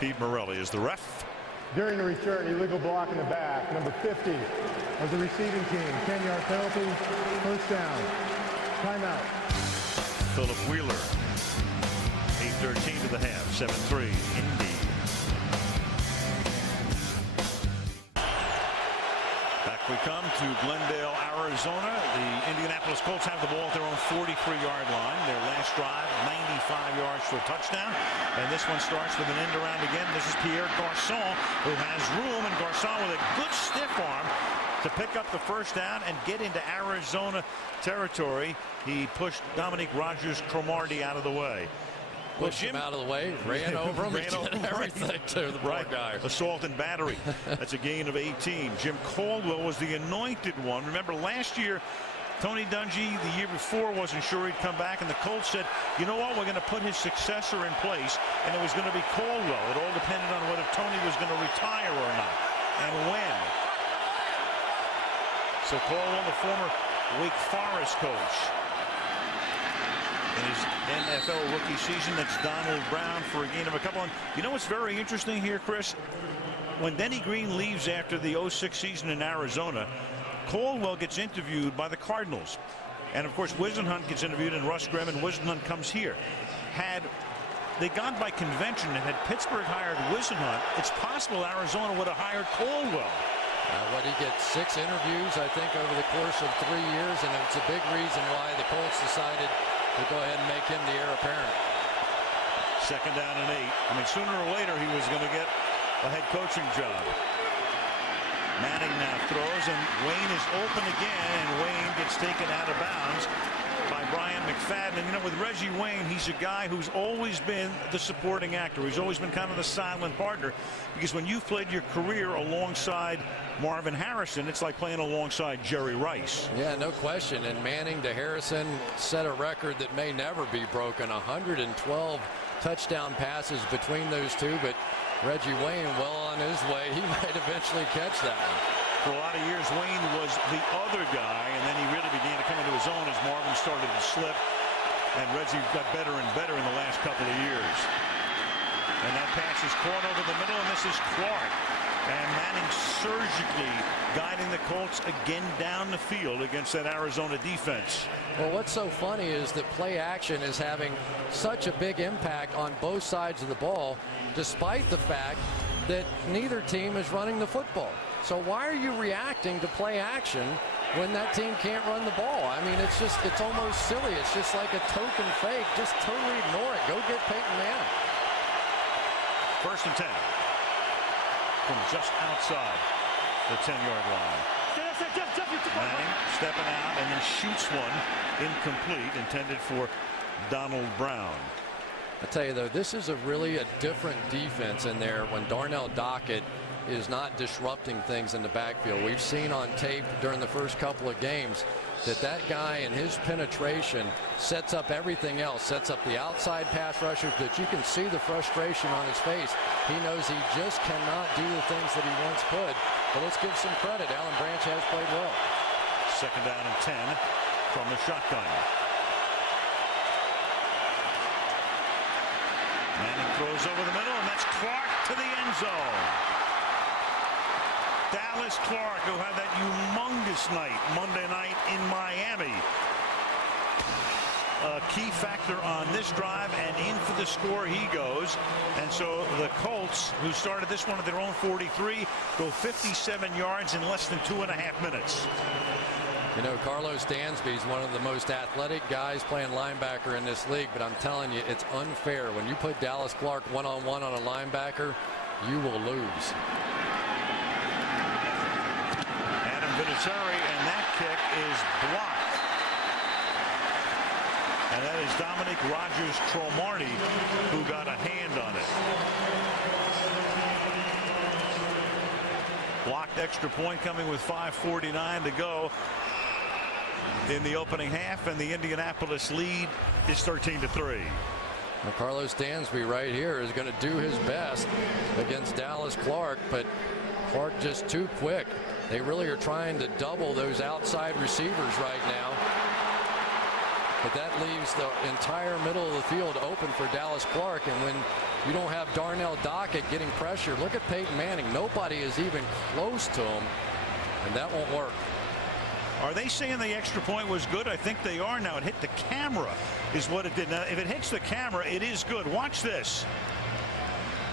Pete Morelli is the ref. During the return, illegal block in the back. Number 50 of the receiving team. 10-yard penalty, first down. Timeout. Philip Wheeler. 8:13 to the half. 7-3 Indy. Back we come to Glendale, Arizona. The Indianapolis Colts have the ball at their own 43-yard line. Their last drive, 95 yards for a touchdown. And this one starts with an end around again. This is Pierre Garcon, who has room, and Garcon with a good stiff arm to pick up the first down and get into Arizona territory. He pushed Dominic Rodgers-Cromartie out of the way. Pushed him out of the way, ran over him, ran over everything to the poor guy. Assault and battery. That's a gain of 18. Jim Caldwell was the anointed one. Remember last year, Tony Dungy the year before wasn't sure he'd come back, and the Colts said, you know what, we're going to put his successor in place, and it was going to be Caldwell. It all depended on whether Tony was going to retire or not, and when. So Caldwell, the former Wake Forest coach, in his NFL rookie season, that's Donald Brown for a gain of a couple. And you know what's very interesting here, Chris? When Denny Green leaves after the 06 season in Arizona, Caldwell gets interviewed by the Cardinals. And of course, Wisenhunt gets interviewed, and Russ Grimm, and Wisenhunt comes here. Had they gone by convention and had Pittsburgh hired Wisenhunt, it's possible Arizona would have hired Caldwell. What, he gets 6 interviews, I think, over the course of 3 years, and it's a big reason why the Colts decided to go ahead and make him the heir apparent. Second down and 8. I mean, sooner or later he was going to get a head coaching job. Manning now throws, and Wayne is open again, and Wayne gets taken out of bounds by Brian McFadden. And, you know, with Reggie Wayne, he's a guy who's always been the supporting actor. He's always been kind of the silent partner, because when you've played your career alongside Marvin Harrison, it's like playing alongside Jerry Rice. Yeah, no question. And Manning to Harrison set a record that may never be broken. 112 touchdown passes between those two, but Reggie Wayne well on his way. He might eventually catch that one. For a lot of years, Wayne was the other guy, and then he really began to come into his own as Marvin started to slip, and Reggie got better and better in the last couple of years. And that pass is caught over the middle, and this is Clark. And Manning surgically guiding the Colts again down the field against that Arizona defense. Well, what's so funny is that play action is having such a big impact on both sides of the ball, despite the fact that neither team is running the football. So why are you reacting to play action when that team can't run the ball? I mean, it's almost silly. It's just like a token fake. Just totally ignore it. Go get Peyton Manning. 1st and 10 from just outside the 10-yard line. Manning stepping out and then shoots one incomplete, intended for Donald Brown. I tell you, though, this is really a different defense in there when Darnell Dockett is not disrupting things in the backfield. We've seen on tape during the first couple of games that guy and his penetration sets up everything else, sets up the outside pass rushers, but you can see the frustration on his face. He knows he just cannot do the things that he once could. But let's give some credit. Alan Branch has played well. 2nd down and 10 from the shotgun. Manning throws over the middle, and that's Clark to the end zone. Dallas Clark, who had that humongous night Monday night in Miami. A key factor on this drive, and in for the score he goes. And so the Colts, who started this one at their own 43, go 57 yards in less than 2.5 minutes. You know, Carlos Dansby is one of the most athletic guys playing linebacker in this league, but I'm telling you, it's unfair. When you put Dallas Clark one-on-one on a linebacker, you will lose. Vinatieri, and that kick is blocked. And that is Dominic Rodgers-Cromartie who got a hand on it. Blocked extra point coming with 5:49 to go in the opening half, and the Indianapolis lead is 13-3. Now, Carlos Dansby right here is going to do his best against Dallas Clark, but Clark just too quick. They really are trying to double those outside receivers right now. But that leaves the entire middle of the field open for Dallas Clark. And when you don't have Darnell Dockett getting pressure, look at Peyton Manning. Nobody is even close to him, and that won't work. Are they saying the extra point was good? I think they are now. It hit the camera is what it did. Now, if it hits the camera, it is good. Watch this.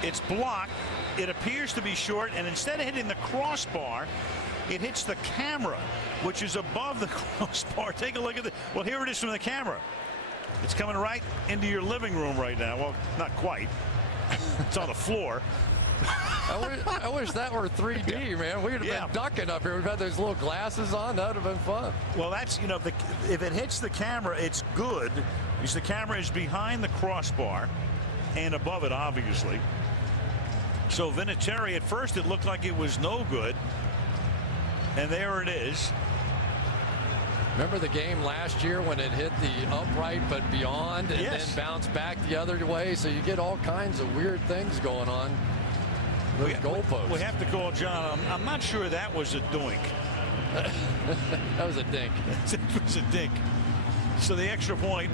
It's blocked. It appears to be short, and instead of hitting the crossbar, it hits the camera, which is above the crossbar. Take a look at it. Well, here it is from the camera. It's coming right into your living room right now. Well, not quite. It's on the floor. I wish that were 3D, man. We'd have been ducking up here. We've had those little glasses on. That would have been fun. Well, that's, you know, if it hits the camera, it's good, because the camera is behind the crossbar and above it, obviously. So Vinatieri, at first it looked like it was no good, and there it is. Remember the game last year when it hit the upright but beyond, and yes, then bounced back the other way? So you get all kinds of weird things going on. Those goalposts. We have to call John. I'm not sure that was a doink. That was a dink. It was a dink. So the extra point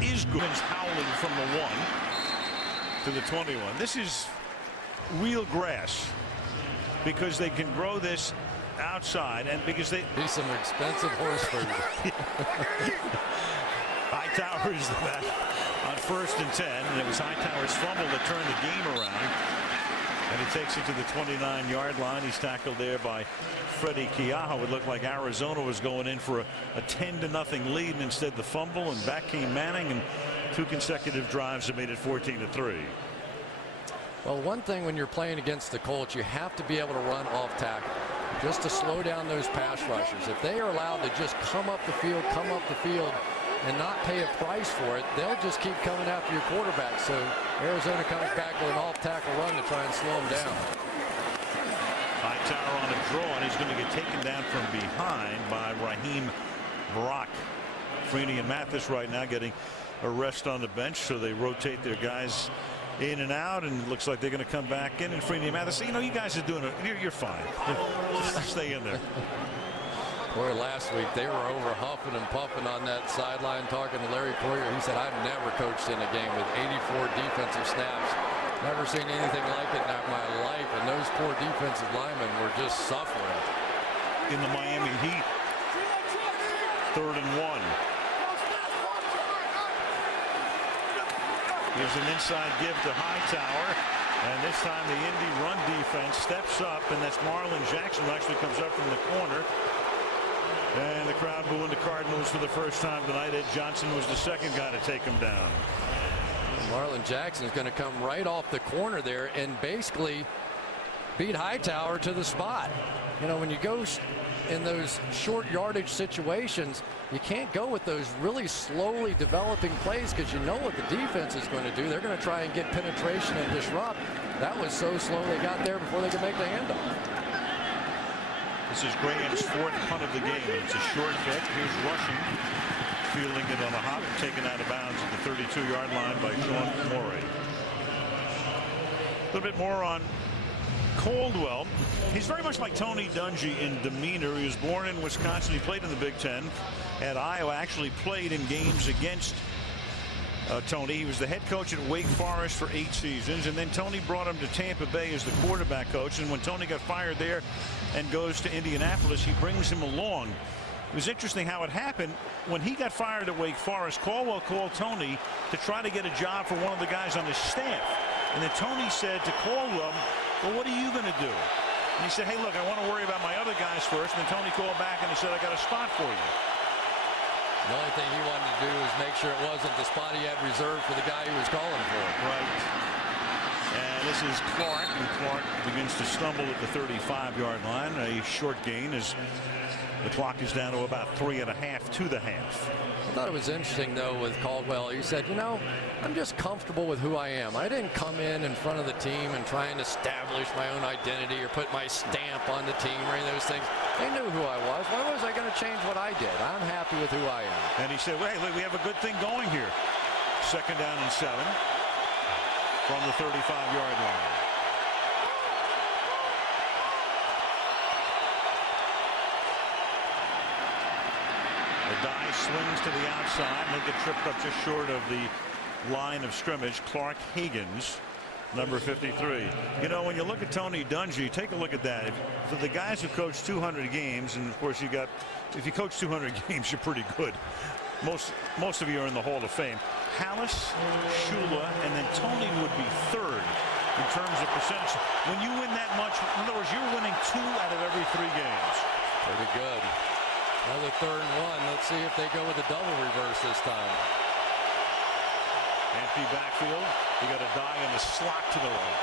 is good. Howling from the 1 to the 21. This is real grass, because they can grow this outside, and because they be some expensive horse food. Hightower's the back on 1st and 10, and it was Hightower's fumble that turned the game around, and he takes it to the 29-yard line. He's tackled there by Freddie Keaha. It looked like Arizona was going in for a 10-0 lead, and instead the fumble, and back came Manning, and 2 consecutive drives that made it 14-3. Well, one thing when you're playing against the Colts, you have to be able to run off tackle just to slow down those pass rushers. If they are allowed to just come up the field, and not pay a price for it, they'll just keep coming after your quarterback. So Arizona comes back with an off-tackle run to try and slow them down. Hightower on a draw, and he's going to get taken down from behind by Raheem Brock. Freeney and Mathis right now getting a rest on the bench, so they rotate their guys in and out, and it looks like they're going to come back in. And Freeney and Mathis say, you know, you guys are doing it. You're fine. Just stay in there. Boy, last week they were over huffing and puffing on that sideline talking to Larry Poyer. He said, I've never coached in a game with 84 defensive snaps. Never seen anything like it in my life, and those poor defensive linemen were just suffering. In the Miami Heat, 3rd and 1. Gives an inside give to Hightower, and this time the Indy run defense steps up, and that's Marlon Jackson who actually comes up from the corner. And the crowd booing the Cardinals for the first time tonight. Ed Johnson was the second guy to take him down. Marlon Jackson is going to come right off the corner there and basically beat Hightower to the spot. You know, when you go in those short yardage situations, you can't go with those really slowly developing plays because you know what the defense is going to do. They're going to try and get penetration and disrupt. That was so slow they got there before they could make the handoff. This is Graham's 4th punt of the game. It's a short kick. Here's Rushing, fielding it on a hop and taken out of bounds at the 32-yard line by Sean Morey. A little bit more on Caldwell. He's very much like Tony Dungy in demeanor. He was born in Wisconsin. He played in the Big Ten at Iowa. Actually played in games against Tony. He was the head coach at Wake Forest for 8 seasons, and then Tony brought him to Tampa Bay as the quarterback coach. And when Tony got fired there and goes to Indianapolis, he brings him along. It was interesting how it happened. When he got fired at Wake Forest, Caldwell called Tony to try to get a job for one of the guys on his staff. And then Tony said to Caldwell, well, what are you going to do? And he said, hey, look, I want to worry about my other guys first. And then Tony called back and he said, I got a spot for you. The only thing he wanted to do was make sure it wasn't the spot he had reserved for the guy he was calling for. Right. And this is Clark, and Clark begins to stumble at the 35-yard line. A short gain as the clock is down to about 3.5 to the half. I thought it was interesting, though, with Caldwell. He said, you know, I'm just comfortable with who I am. I didn't come in front of the team and try and establish my own identity or put my stamp on the team or any of those things. They knew who I was. Why was I going to change what I did? I'm happy with who I am. And he said, well, hey, look, we have a good thing going here. 2nd down and 7 from the 35-yard line. The die swings to the outside, and they get tripped up just short of the line of scrimmage. Clark Higgins, number 53. You know, when you look at Tony Dungy, take a look at that. For the guys who coach 200 games, and of course you got, if you coach 200 games, you're pretty good. Most of you are in the Hall of Fame. Hallis, Shula, and then Tony would be 3rd in terms of percentage. When you win that much, in other words, you're winning 2 out of every 3 games. Pretty good. Another 3rd and 1. Let's see if they go with a double reverse this time. Empty backfield. You got a die in the slot to the right.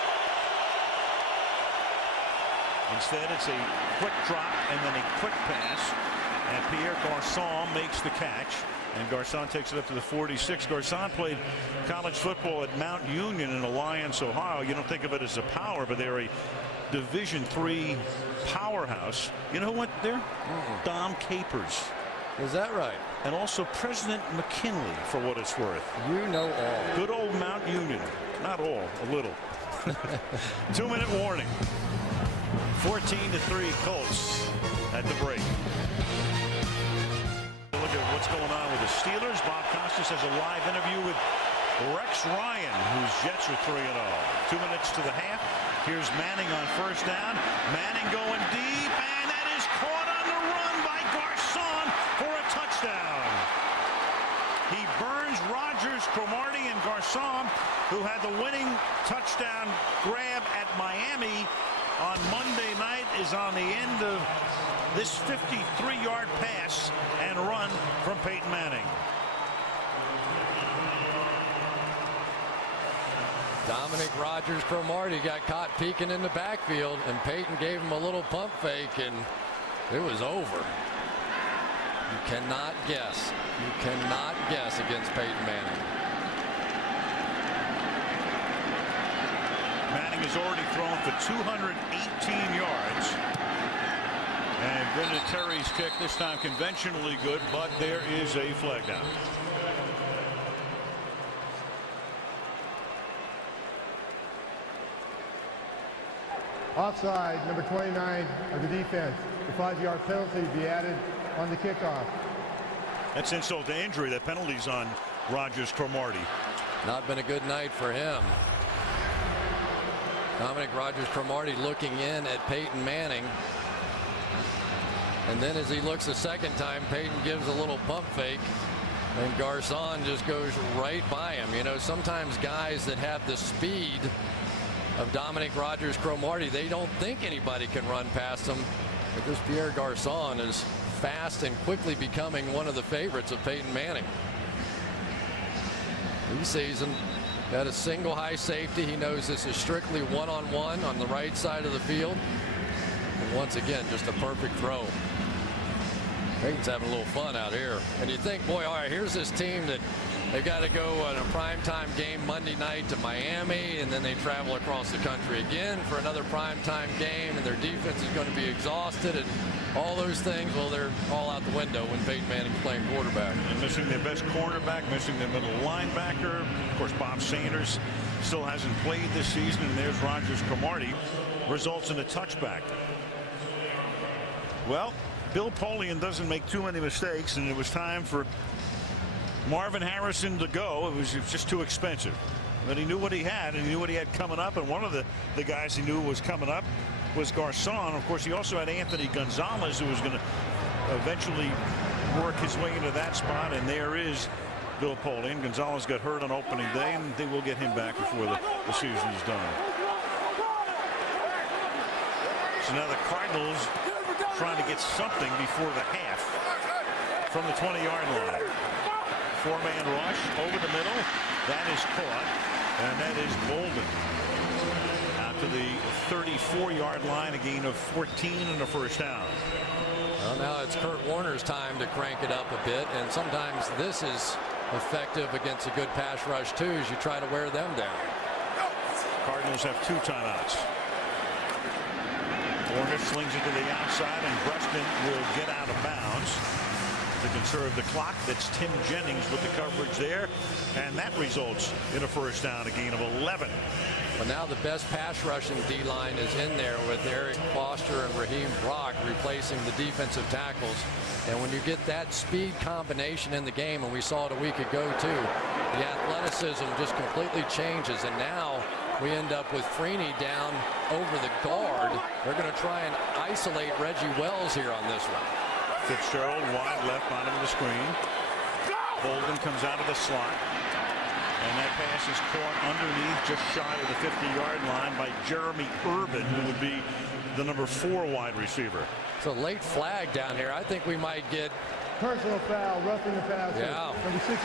Instead, it's a quick drop and then a quick pass. And Pierre Garçon makes the catch. And Garçon takes it up to the 46. Garçon played college football at Mount Union in Alliance, Ohio. You don't think of it as a power, but they're a Division III powerhouse. You know who went there? Dom Capers. Is that right? And also President McKinley, for what it's worth. You know all. Good old Mount Union. Not all, a little. 2-minute warning. 14-3 Colts at the break. Look at what's going on with the Steelers. Bob Costas has a live interview with Rex Ryan, whose Jets are 3-0. 2 minutes to the half. Here's Manning on 1st down. Manning going deep, and that is caught on the run by Garçon for a touchdown. He burns Rodgers, Cromartie, and Garçon, who had the winning touchdown grab at Miami on Monday night, is on the end of this 53-yard pass and run from Peyton Manning. Dominic Rodgers Cromartie got caught peeking in the backfield, and Peyton gave him a little pump fake, and it was over. You cannot guess. You cannot guess against Peyton Manning. Manning has already thrown for 218 yards. And Vinatieri's kick this time conventionally good, but there is a flag down. Offside, number 29 of the defense. The 5-yard penalty be added on the kickoff. That's insult to injury. That penalty's on Rogers Cromartie. Not been a good night for him. Dominic Rodgers-Cromartie looking in at Peyton Manning. And then as he looks a second time, Peyton gives a little pump fake. And Garcon just goes right by him. You know, sometimes guys that have the speed of Dominic Rodgers-Cromartie, they don't think anybody can run past them. But this Pierre Garcon is fast and quickly becoming one of the favorites of Peyton Manning. He sees him. Got a single high safety. He knows this is strictly one-on-one on the right side of the field. And once again, just a perfect throw. Peyton's having a little fun out here. And you think, boy, all right, here's this team that they've got to go on a primetime game Monday night to Miami, and then they travel across the country again for another primetime game, and their defense is going to be exhausted and all those things. Well, they're all out the window when Peyton Manning's playing quarterback. And missing their best cornerback, missing their middle linebacker. Of course, Bob Sanders still hasn't played this season, and there's Rogers Cromartie. Results in a touchback. Well, Bill Polian doesn't make too many mistakes, and it was time for Marvin Harrison to go. It was just too expensive. But he knew what he had, and he knew what he had coming up, and one of the guys he knew was coming up was Garcon. Of course, he also had Anthony Gonzalez, who was going to eventually work his way into that spot, and there is Bill Polian. Gonzalez got hurt on opening day, and they will get him back before the season is done. So now the Cardinals trying to get something before the half from the 20-yard line. Four-man rush over the middle. That is caught, and that is Bolden. Out to the 34-yard line, a gain of 14 and a first down. Well, now it's Kurt Warner's time to crank it up a bit, and sometimes this is effective against a good pass rush too, as you try to wear them down. Cardinals have 2 timeouts. Warner slings it to the outside, and Preston will get out of bounds to conserve the clock. That's Tim Jennings with the coverage there, and that results in a first down, a gain of 11. Well, now the best pass rushing D-line is in there with Eric Foster and Raheem Brock replacing the defensive tackles. And when you get that speed combination in the game, and we saw it a week ago too, the athleticism just completely changes. And now we end up with Freeney down over the guard. They're going to try and isolate Reggie Wells here on this one. Fitzgerald wide left, bottom of the screen. Bolden comes out of the slot. And that pass is caught underneath, just shy of the 50-yard line, by Jeremy Urban, who would be the number 4 wide receiver. It's a late flag down here. I think we might get personal foul, roughing the passer. Yeah. Number 68.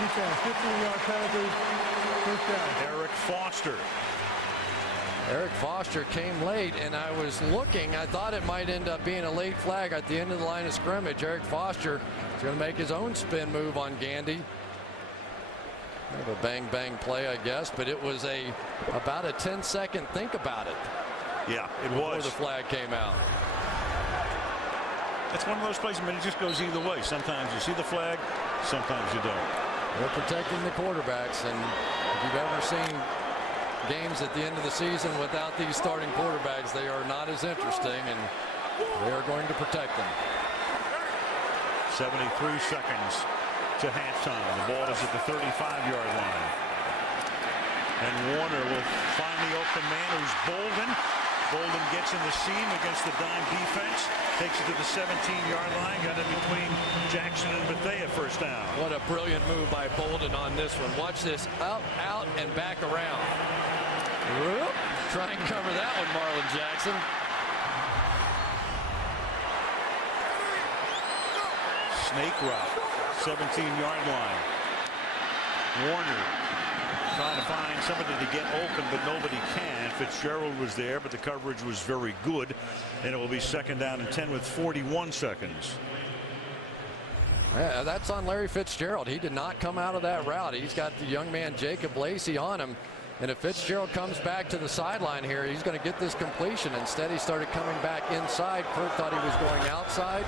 Defense, 15-yard penalty. First down. Eric Foster. Eric Foster came late, and I was looking. I thought it might end up being a late flag at the end of the line of scrimmage. Eric Foster is going to make his own spin move on Gandy. Kind of a bang-bang play, I guess, but it was about a 10-second think about it. Yeah, it was. Before the flag came out. It's one of those plays, I mean, it just goes either way. Sometimes you see the flag, sometimes you don't. They're protecting the quarterbacks, and if you've ever seen games at the end of the season without these starting quarterbacks, they are not as interesting, and they are going to protect them. 73 seconds to halftime. The ball is at the 35-yard line. And Warner will find the open man, who's Bolden. Bolden gets in the seam against the dime defense. Takes it to the 17-yard line. Got it between Jackson and Bethea, first down. What a brilliant move by Bolden on this one. Watch this. Up, out, and back around. Whoop. Try and cover that one, Marlon Jackson. Snake route. 17-yard line. Warner trying to find somebody to get open, but nobody can. Fitzgerald was there, but the coverage was very good, and it will be second down and 10 with 41 seconds. Yeah, that's on Larry Fitzgerald. He did not come out of that route. He's got the young man Jacob Lacey on him. And if Fitzgerald comes back to the sideline here, he's going to get this completion. Instead, he started coming back inside. Kurt thought he was going outside.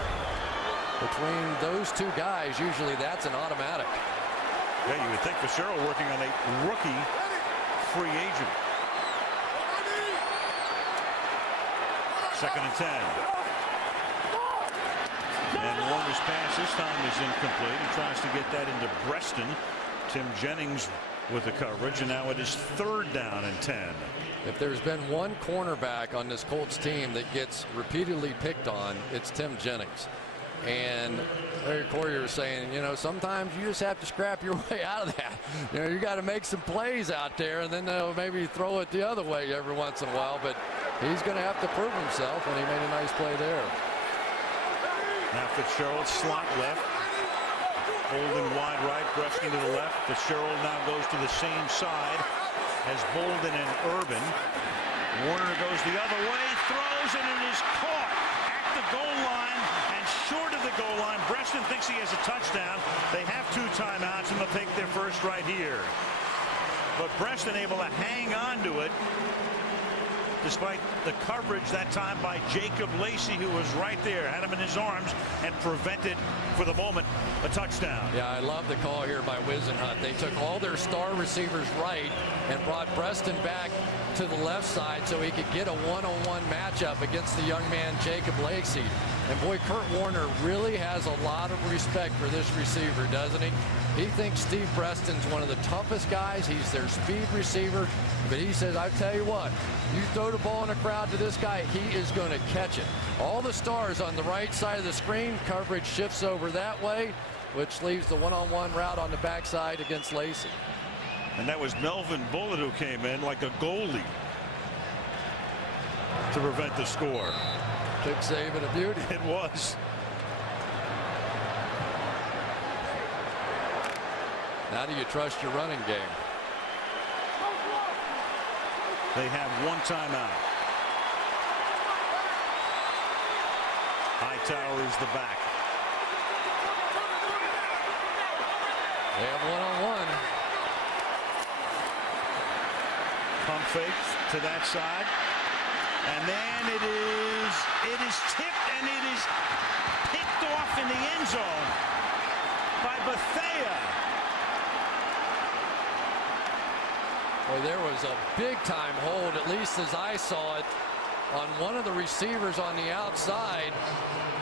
Between those two guys, usually that's an automatic. Yeah, you would think Fitzgerald working on a rookie free agent. 2nd and 10. And Warner's pass this time is incomplete. He tries to get that into Preston. Tim Jennings with the coverage, and now it is 3rd down and 10. If there's been one cornerback on this Colts team that gets repeatedly picked on, it's Tim Jennings. And Larry Courier was saying, you know, sometimes you just have to scrap your way out of that. You know, you got to make some plays out there, and then they'll maybe throw it the other way every once in a while. But he's going to have to prove himself, and he made a nice play there. Now Fitzgerald slot left. Bolden wide right, Breskin to the left. Fitzgerald now goes to the same side as Bolden and Urban. Warner goes the other way, throws, and it is caught at the goal line and short of the goal line. Breskin thinks he has a touchdown. They have 2 timeouts, and they'll take their first right here. But Breskin able to hang on to it despite the coverage that time by Jacob Lacey, who was right there, had him in his arms, and prevented, for the moment, a touchdown. Yeah, I love the call here by Wisenhunt. They took all their star receivers right and brought Preston back to the left side so he could get a one-on-one matchup against the young man Jacob Lacey. And boy, Kurt Warner really has a lot of respect for this receiver, doesn't he? He thinks Steve Preston's one of the toughest guys. He's their speed receiver. But he says, I tell you what, you throw the ball in a crowd to this guy, he is going to catch it. All the stars on the right side of the screen. Coverage shifts over that way, which leaves the one-on-one route on the backside against Lacey. And that was Melvin Bullitt who came in like a goalie to prevent the score. Big save and a beauty. It was. Now do you trust your running game? They have 1 timeout. Hightower is the back. They have one-on-one. Pump fake to that side. And then it is tipped, and it is picked off in the end zone by Bethea. Well, there was a big-time hold, at least as I saw it, on one of the receivers on the outside,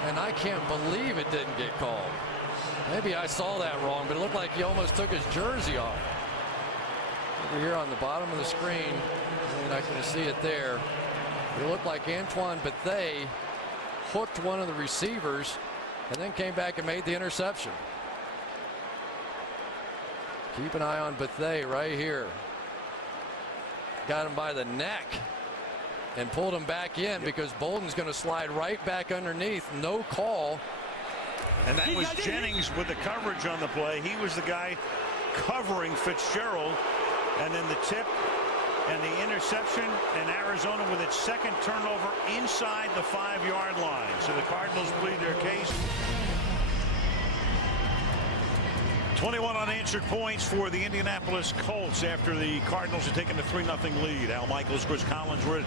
and I can't believe it didn't get called. Maybe I saw that wrong, but it looked like he almost took his jersey off. Over here on the bottom of the screen, you're not going to see it there. It looked like Antoine Bethea hooked one of the receivers and then came back and made the interception. Keep an eye on Bethea right here. Got him by the neck and pulled him back in because Bolden's going to slide right back underneath. No call. And that was Jennings with the coverage on the play. He was the guy covering Fitzgerald. And then the tip and the interception, and Arizona with its 2nd turnover inside the 5-yard line. So the Cardinals plead their case. 21 unanswered points for the Indianapolis Colts after the Cardinals had taken a 3-0 lead. Al Michaels, Chris Collinsworth,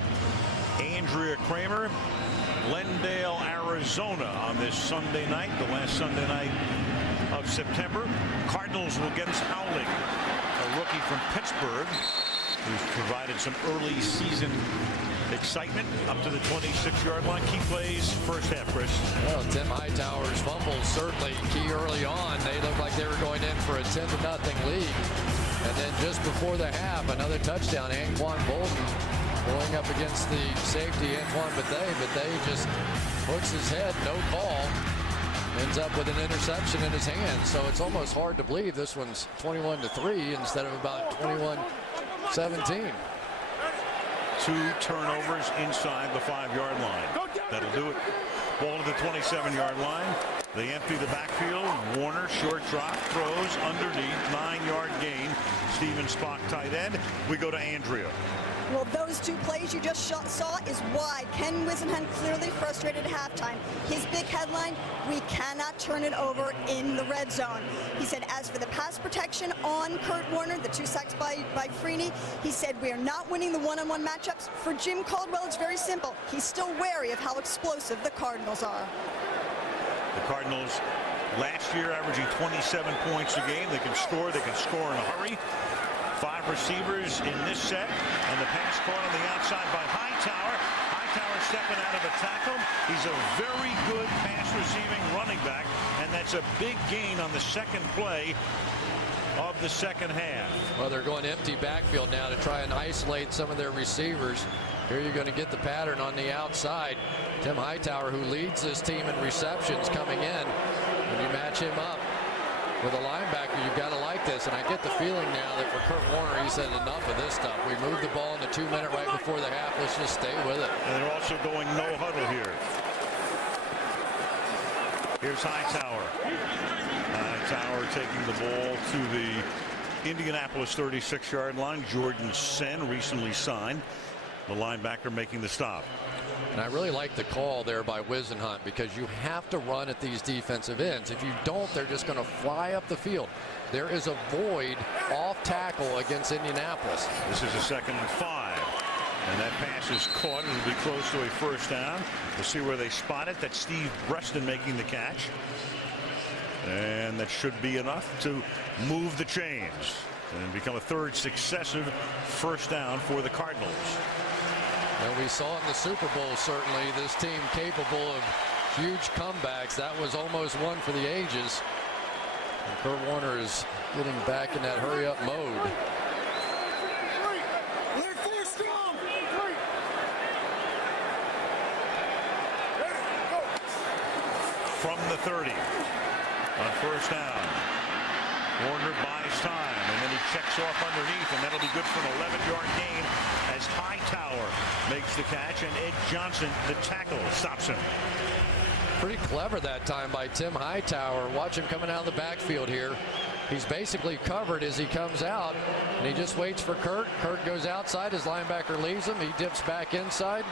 Andrea Kramer, Glendale, Arizona on this Sunday night, the last Sunday night of September. Cardinals will get us Howling, a rookie from Pittsburgh, who's provided some early season excitement up to the 26-yard line. Key plays first half, Chris. Well, Tim Hightower's fumbles certainly key early on. They looked like they were going in for a 10-0 lead. And then just before the half, another touchdown. Anquan Bolden going up against the safety, Antoine Bethea. Bethea just hooks his head, no call. Ends up with an interception in his hand. So it's almost hard to believe this one's 21-3 instead of about 21-17. 2 turnovers inside the 5-yard line. That'll do it. Ball to the 27-yard line. They empty the backfield. Warner, short drop, throws underneath, 9-yard gain. Steven Spock, tight end. We go to Andrea. Well, those two plays you just saw is why Ken Whisenhunt clearly frustrated at halftime. His big headline, we cannot turn it over in the red zone. He said, as for the pass protection on Kurt Warner, the 2 sacks by Freeney, he said, we are not winning the one-on-one matchups. For Jim Caldwell, it's very simple. He's still wary of how explosive the Cardinals are. The Cardinals last year averaging 27 points a game. They can score in a hurry. 5 receivers in this set, and the pass caught on the outside by Hightower. Hightower stepping out of a tackle. He's a very good pass receiving running back, and that's a big gain on the second play of the second half. Well, they're going empty backfield now to try and isolate some of their receivers. Here you're going to get the pattern on the outside. Tim Hightower, who leads this team in receptions coming in. When you match him up with a linebacker, you've got to like this. And I get the feeling now that for Kurt Warner, he said enough of this stuff. We moved the ball in the 2-minute right before the half. Let's just stay with it. And they're also going no huddle here. Here's Hightower. Hightower taking the ball to the Indianapolis 36-yard line. Jordan Sen, recently signed. The linebacker making the stop. And I really like the call there by Whisenhunt, because you have to run at these defensive ends. If you don't, they're just going to fly up the field. There is a void off tackle against Indianapolis. This is a 2nd and 5. And that pass is caught. It'll be close to a first down. We'll see where they spot it. That's Steve Breston making the catch. And that should be enough to move the chains and become a 3rd successive first down for the Cardinals. And we saw in the Super Bowl, certainly, this team capable of huge comebacks. That was almost one for the ages. And Kurt Warner is getting back in that hurry-up mode. From the 30 on first down. Warner buys time, and then he checks off underneath, and that'll be good for an 11-yard gain as Hightower makes the catch, and Ed Johnson, the tackle, stops him. Pretty clever that time by Tim Hightower. Watch him coming out of the backfield here. He's basically covered as he comes out, and he just waits for Kurt. Kurt goes outside. His linebacker leaves him. He dips back inside.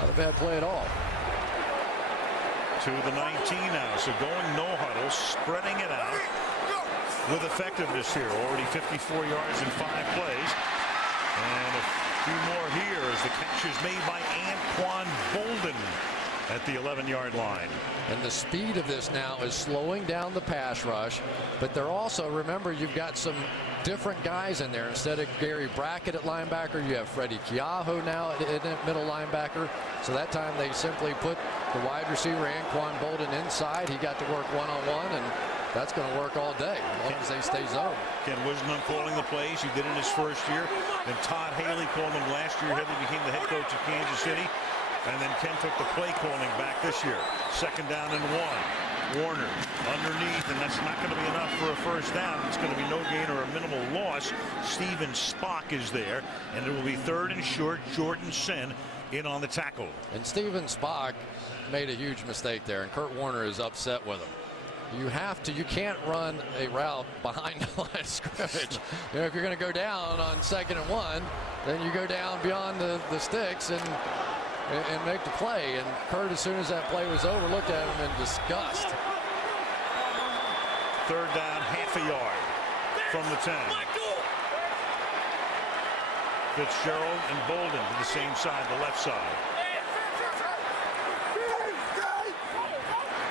Not a bad play at all. To the 19 now, so going no huddle, spreading it out with effectiveness here. Already 54 yards in 5 plays. And a few more here as the catch is made by Anquan Bolden at the 11-yard line. And the speed of this now is slowing down the pass rush, but they're also, remember, you've got some different guys in there. Instead of Gary Brackett at linebacker, you have Freddie Keaho now at middle linebacker. So that time they simply put the wide receiver Anquan Bolden inside. He got to work one-on-one, and that's going to work all day as long as they stay zone. Ken Whisenhunt calling the plays. He did it his first year. Then Todd Haley called him last year. Haley became the head coach of Kansas City. And then Ken took the play calling back this year. 2nd down and 1. Warner underneath, and that's not going to be enough for a first down. It's going to be no gain or a minimal loss. Steven Spock is there, and it will be 3rd and short. Jordan Sen in on the tackle. And Steven Spock made a huge mistake there, and Kurt Warner is upset with him. You can't run a route behind the line of scrimmage. You know, if you're going to go down on 2nd and 1, then you go down beyond the sticks and make the play. And Kurt, as soon as that play was over, looked at him in disgust. 3rd down, half a yard from the 10. Fitzgerald and Bolden to the same side, the left side.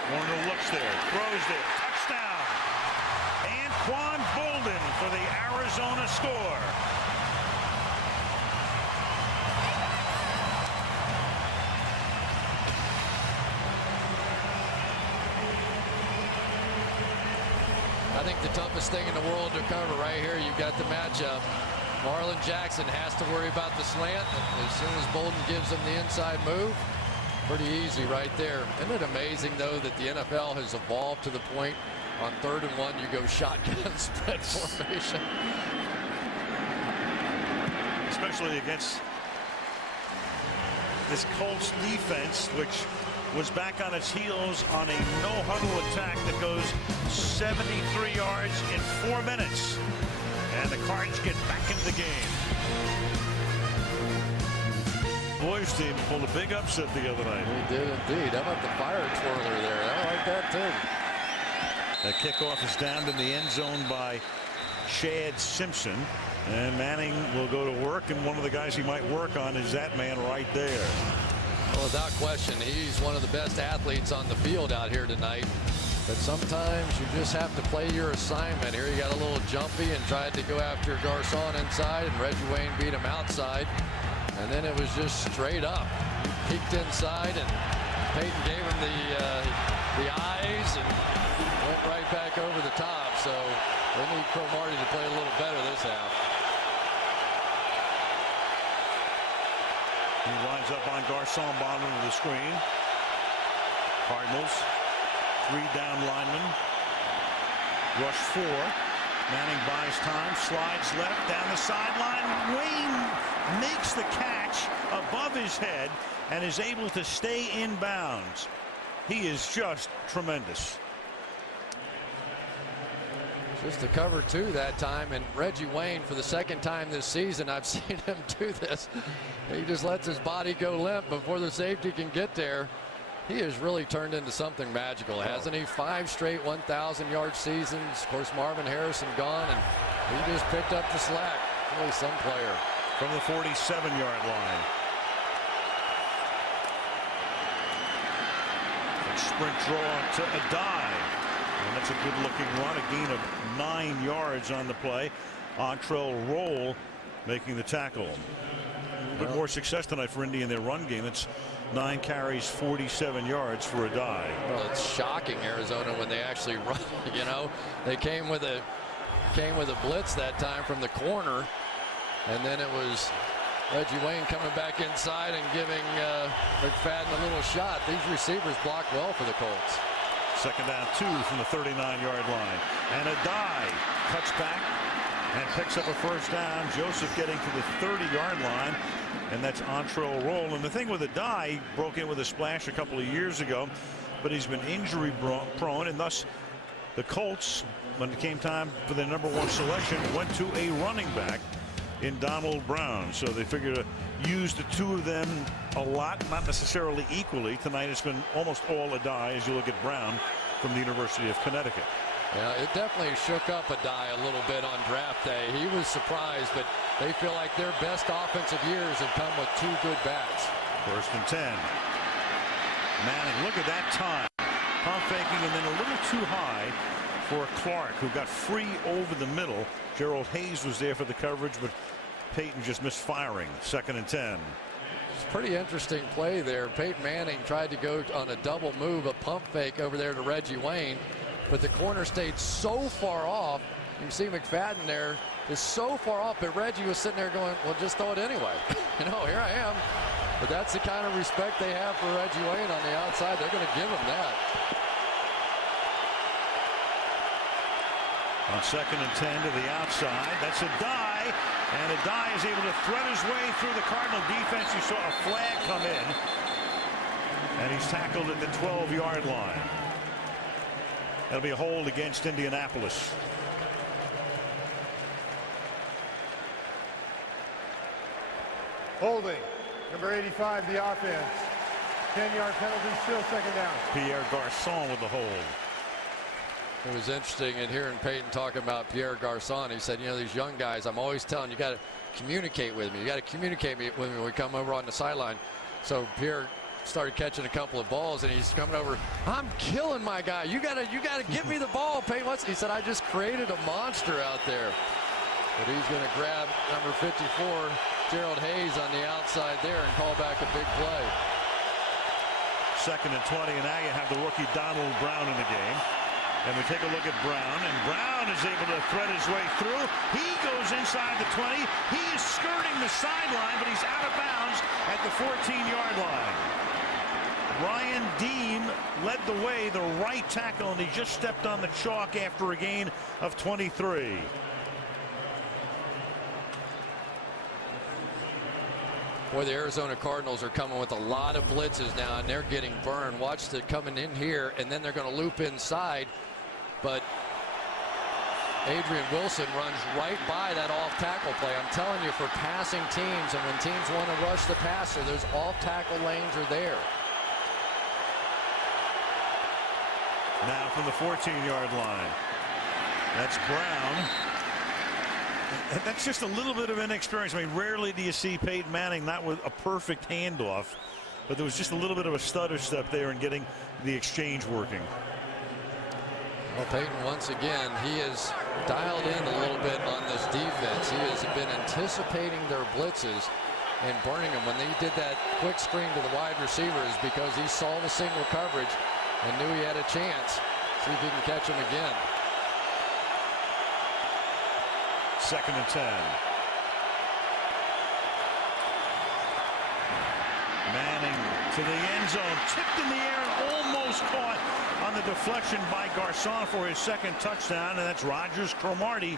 Warner looks there, throws there, touchdown. Anquan Bolden for the Arizona score. I think the toughest thing in the world to cover right here, you've got the matchup. Marlon Jackson has to worry about the slant. As soon as Bolden gives him the inside move, pretty easy right there. Isn't it amazing, though, that the NFL has evolved to the point on 3rd and 1, you go shotgun spread formation. Especially against this Colts defense, which was back on its heels on a no-huddle attack that goes 73 yards in 4 minutes. And the Cards get back into the game. boys team pulled a big upset the other night. He did indeed. How about the fire twirler there? I like that too. The kickoff is down in the end zone by Chad Simpson. And Manning will go to work, and one of the guys he might work on is that man right there. Well, without question, he's one of the best athletes on the field out here tonight. But sometimes you just have to play your assignment. Here he got a little jumpy and tried to go after Garcon inside, and Reggie Wayne beat him outside. And then it was just straight up. He peeked inside, and Peyton gave him the eyes and went right back over the top. So they need Cromartie to play a little better this half. He winds up on Garcon, bottom of the screen. Cardinals, 3 down linemen. Rush 4. Manning buys time, slides left down the sideline. Wayne makes the catch above his head and is able to stay in bounds. He is just tremendous. Just a cover 2 that time, and Reggie Wayne, for the second time this season, I've seen him do this. He just lets his body go limp before the safety can get there. He has really turned into something magical, hasn't he? 5 straight 1,000-yard seasons. Of course, Marvin Harrison gone, and he just picked up the slack. Really some player. From the 47-yard line. A sprint draw to a dive. And that's a good-looking run. A gain of 9 yards on the play. Entrell Roll making the tackle. But more success tonight for Indy in their run game. It's 9 carries, 47 yards for a dive. Well, it's shocking Arizona when they actually run. You know, they came with a blitz that time from the corner, and then it was Reggie Wayne coming back inside and giving McFadden a little shot. These receivers block well for the Colts. Second down 2 from the 39-yard line. And a dive cuts back and picks up a first down. Joseph getting to the 30-yard line, and that's Entrell Roll. And the thing with a dive, he broke in with a splash a couple of years ago, but he's been injury prone, and thus the Colts, when it came time for their #1 selection, went to a running back in Donald Brown. So they figured to use the 2 of them a lot, not necessarily equally. Tonight it's been almost all a die as you look at Brown from the University of Connecticut. Yeah, it definitely shook up a die a little bit on draft day. He was surprised, but they feel like their best offensive years have come with 2 good bats. 1st and 10. Manning, look at that time. Pump faking and then a little too high for Clark, who got free over the middle. Gerald Hayes was there for the coverage, but Peyton just missed firing. 2nd and 10. It's a pretty interesting play there. Peyton Manning tried to go on a double move, a pump fake over there to Reggie Wayne, but the corner stayed so far off. You can see McFadden there is so far off, but Reggie was sitting there going, well, just throw it anyway. You know, here I am. But that's the kind of respect they have for Reggie Wayne on the outside. They're going to give him that. On 2nd and 10 to the outside. That's a die, and a die is able to thread his way through the Cardinal defense. You saw a flag come in, and he's tackled at the 12-yard line. That'll be a hold against Indianapolis. Holding. Number 85, the offense. 10-yard penalty, still 2nd down. Pierre Garcon with the hold. It was interesting in hearing Peyton talking about Pierre Garcon. He said, you know, these young guys, I'm always telling you, got to communicate with me. You got to communicate with me when we come over on the sideline. So Pierre started catching a couple of balls, and he's coming over. I'm killing my guy. You gotta give me the ball, Peyton. He said, I just created a monster out there. But he's going to grab number 54, Gerald Hayes, on the outside there and call back a big play. 2nd and 20, and now you have the rookie Donald Brown in the game. And we take a look at Brown, and Brown is able to thread his way through. He goes inside the 20. He is skirting the sideline, but he's out of bounds at the 14-yard line. Ryan Deem led the way, the right tackle, and he just stepped on the chalk after a gain of 23. Boy, the Arizona Cardinals are coming with a lot of blitzes now, and they're getting burned. Watch it coming in here, and then they're going to loop inside. But Adrian Wilson runs right by that off-tackle play. I'm telling you, for passing teams, and when teams want to rush the passer, those off-tackle lanes are there. Now from the 14-yard line. That's Brown. And that's just a little bit of inexperience. I mean, rarely do you see Peyton Manning not with a perfect handoff, but there was just a little bit of a stutter step there in getting the exchange working. Well, Peyton, once again, he has dialed in a little bit on this defense. He has been anticipating their blitzes and burning them. When they did that quick screen to the wide receivers, because he saw the single coverage and knew he had a chance. See if he can catch him again. 2nd and 10. Manning to the end zone, tipped in the air and almost caught on the deflection by Garcon for his 2nd touchdown, and that's Rogers Cromartie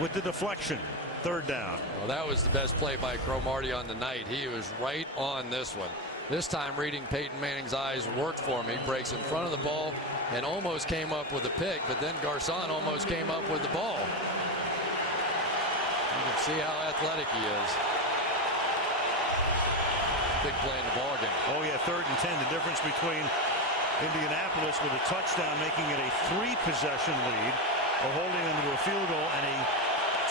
with the deflection. 3rd down. Well, that was the best play by Cromartie on the night. He was right on this one. This time, reading Peyton Manning's eyes worked for him. He breaks in front of the ball and almost came up with a pick, but then Garcon almost came up with the ball. You can see how athletic he is. Big play in the ball game. Oh yeah, 3rd and 10. The difference between Indianapolis with a touchdown, making it a 3-possession lead, or holding them to a field goal, and a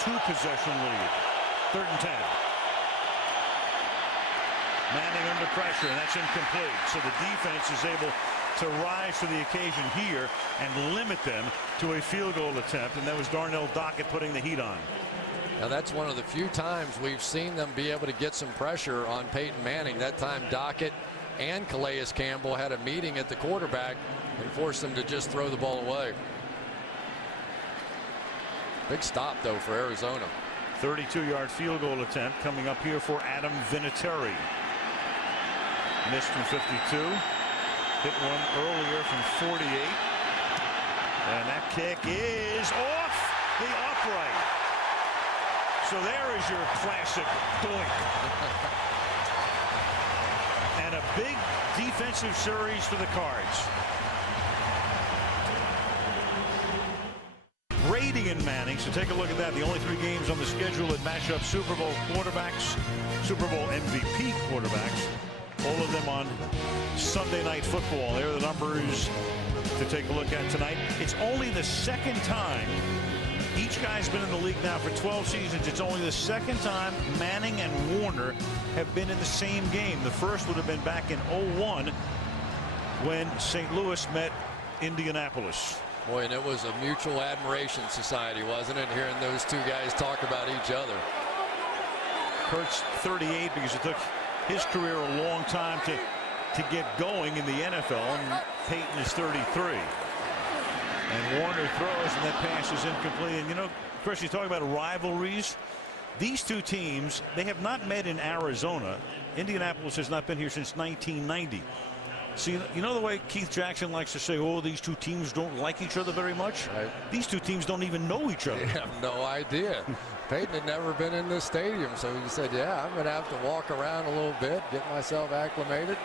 2-possession lead. 3rd and 10. Manning under pressure, and that's incomplete. So the defense is able to rise to the occasion here and limit them to a field goal attempt, and that was Darnell Dockett putting the heat on. Now that's one of the few times we've seen them be able to get some pressure on Peyton Manning. That time Dockett and Calais Campbell had a meeting at the quarterback and forced them to just throw the ball away. Big stop though for Arizona. 32-yard field goal attempt coming up here for Adam Vinatieri. Missed from 52. Hit one earlier from 48. And that kick is off the upright. So there is your classic doink. And a big defensive series for the Cards. Brady and Manning, so take a look at that. The only 3 games on the schedule that match up Super Bowl quarterbacks, Super Bowl MVP quarterbacks, all of them on Sunday Night Football. There are the numbers to take a look at tonight. It's only the 2nd time. Each guy's been in the league now for 12 seasons. It's only the 2nd time Manning and Warner have been in the same game. The first would have been back in 01 when St. Louis met Indianapolis. Boy, and it was a mutual admiration society, wasn't it? Hearing those 2 guys talk about each other. Kurt's 38 because it took his career a long time to get going in the NFL, and Peyton is 33. And Warner throws, and that pass is incomplete. And, you know, Chris, you talk about rivalries. These 2 teams, they have not met in Arizona. Indianapolis has not been here since 1990. See, you know the way Keith Jackson likes to say, oh, these 2 teams don't like each other very much? Right. These 2 teams don't even know each other. They have no idea. Peyton had never been in this stadium, so he said, yeah, I'm going to have to walk around a little bit, get myself acclimated.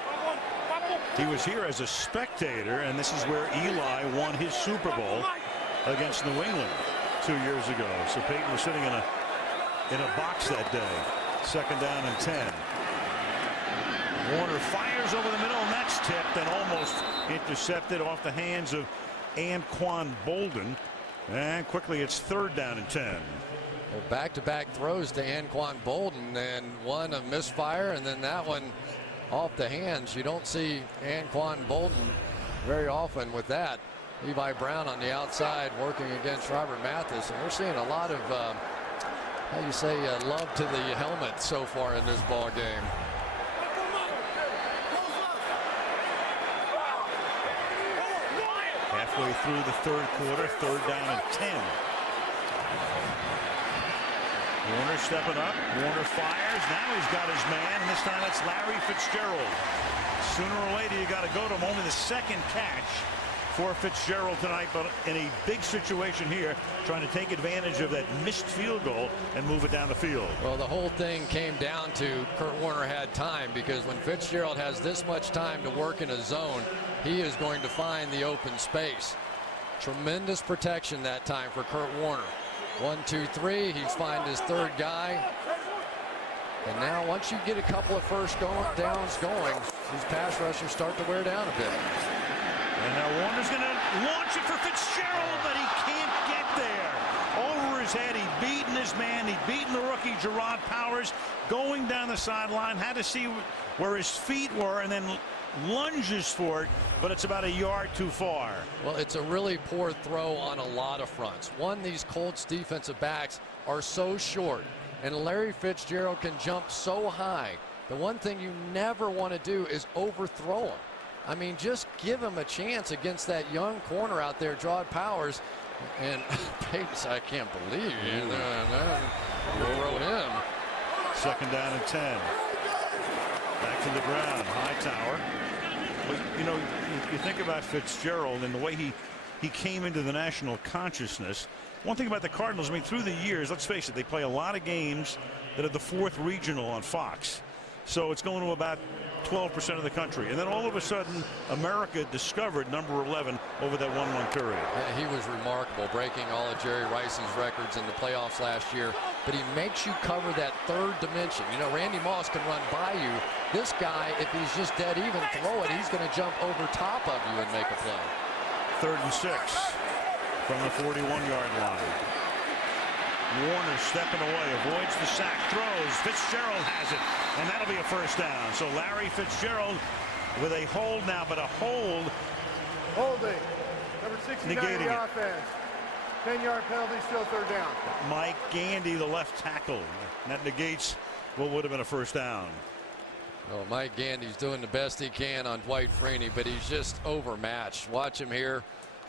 He was here as a spectator, and this is where Eli won his Super Bowl against New England 2 years ago. So Peyton was sitting in a box that day. 2nd down and 10. Warner fires over the middle, and that's tipped and almost intercepted off the hands of Anquan Bolden. And quickly it's 3rd down and 10. Well, back-to-back throws to Anquan Bolden, and one a misfire, and then that one off the hands. You don't see Anquan Bolden very often with that. Levi Brown on the outside working against Robert Mathis, and we're seeing a lot of how you say love to the helmet so far in this ball game. Halfway through the 3rd quarter, 3rd down and 10. Warner stepping up. Warner fires. Now he's got his man, and this time it's Larry Fitzgerald. Sooner or later you got to go to him. Only the 2nd catch for Fitzgerald tonight, but in a big situation here, trying to take advantage of that missed field goal and move it down the field. Well, the whole thing came down to Kurt Warner had time, because when Fitzgerald has this much time to work in a zone, he is going to find the open space. Tremendous protection that time for Kurt Warner. 1, 2, 3. He's finding his third guy. And now once you get a couple of first downs going, these pass rushers start to wear down a bit. And now Warner's going to launch it for Fitzgerald, but he can't get there. Over his head, he'd beaten his man. He'd beaten the rookie, Gerard Powers, going down the sideline. Had to see where his feet were and then lunges for it, but it's about a yard too far. Well, it's a really poor throw on a lot of fronts. One, these Colts defensive backs are so short, and Larry Fitzgerald can jump so high. The one thing you never want to do is overthrow him. I mean, just give him a chance against that young corner out there, Gerard Powers. And Peyton, I can't believe you wrote him. 2nd down and 10. Back to the ground. Hightower. But, you know, you think about Fitzgerald and the way he came into the national consciousness. One thing about the Cardinals, I mean, through the years, let's face it, they play a lot of games that are the 4th regional on Fox. So it's going to about 12% of the country. And then all of a sudden, America discovered number 11 over that 1-1 period. Yeah, he was remarkable, breaking all of Jerry Rice's records in the playoffs last year. But he makes you cover that third dimension. You know, Randy Moss can run by you. This guy, if he's just dead even, throw it, he's going to jump over top of you and make a play. 3rd and 6 from the 41-yard line. Warner stepping away, avoids the sack, throws. Fitzgerald has it, and that'll be a first down. So Larry Fitzgerald with a hold now, but a hold. Holding. Number 69 negating the offense. 10-yard penalty, still 3rd down. Mike Gandy, the left tackle. That negates what would have been a first down. Oh, Mike Gandy's doing the best he can on Dwight Freeney, but he's just overmatched. Watch him here.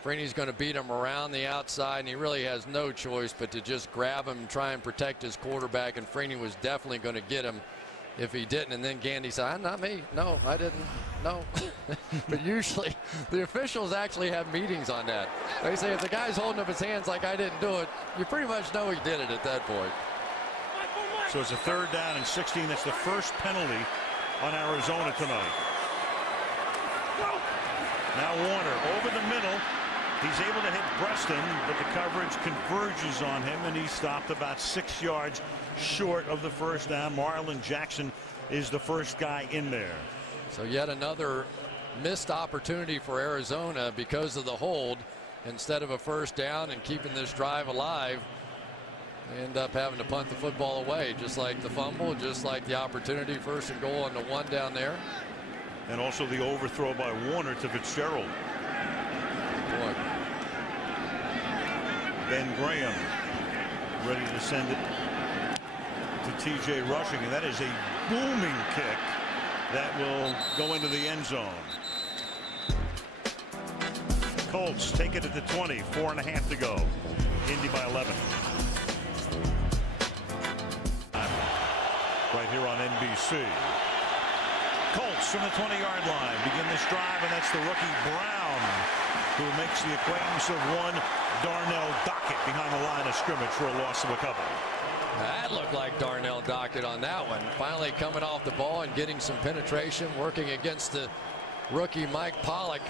Freeney's going to beat him around the outside, and he really has no choice but to just grab him and try and protect his quarterback, and Freeney was definitely going to get him if he didn't. And then Gandy said, not me. No, I didn't. No. But usually the officials actually have meetings on that. They say if the guy's holding up his hands like I didn't do it, you pretty much know he did it at that point. So it's a 3rd down and 16. That's the first penalty on Arizona tonight. Now Warner over the middle. He's able to hit Preston, but the coverage converges on him, and he stopped about 6 yards short of the first down. Marlon Jackson is the first guy in there. So yet another missed opportunity for Arizona because of the hold. Instead of a first down and keeping this drive alive, they end up having to punt the football away, just like the fumble, just like the opportunity 1st and goal on the 1 down there. And also the overthrow by Warner to Fitzgerald. Boy. Ben Graham ready to send it to T.J. Rushing, and that is a booming kick that will go into the end zone. Colts take it at the 20, 4.5 to go. Indy by 11. Right here on NBC. Colts from the 20-yard line begin this drive, and that's the rookie Brown who makes the acquaintance of one Darnell Dockett behind the line of scrimmage for a loss of a couple. That looked like Darnell Dockett on that one. Finally coming off the ball and getting some penetration, working against the rookie Mike Pollock.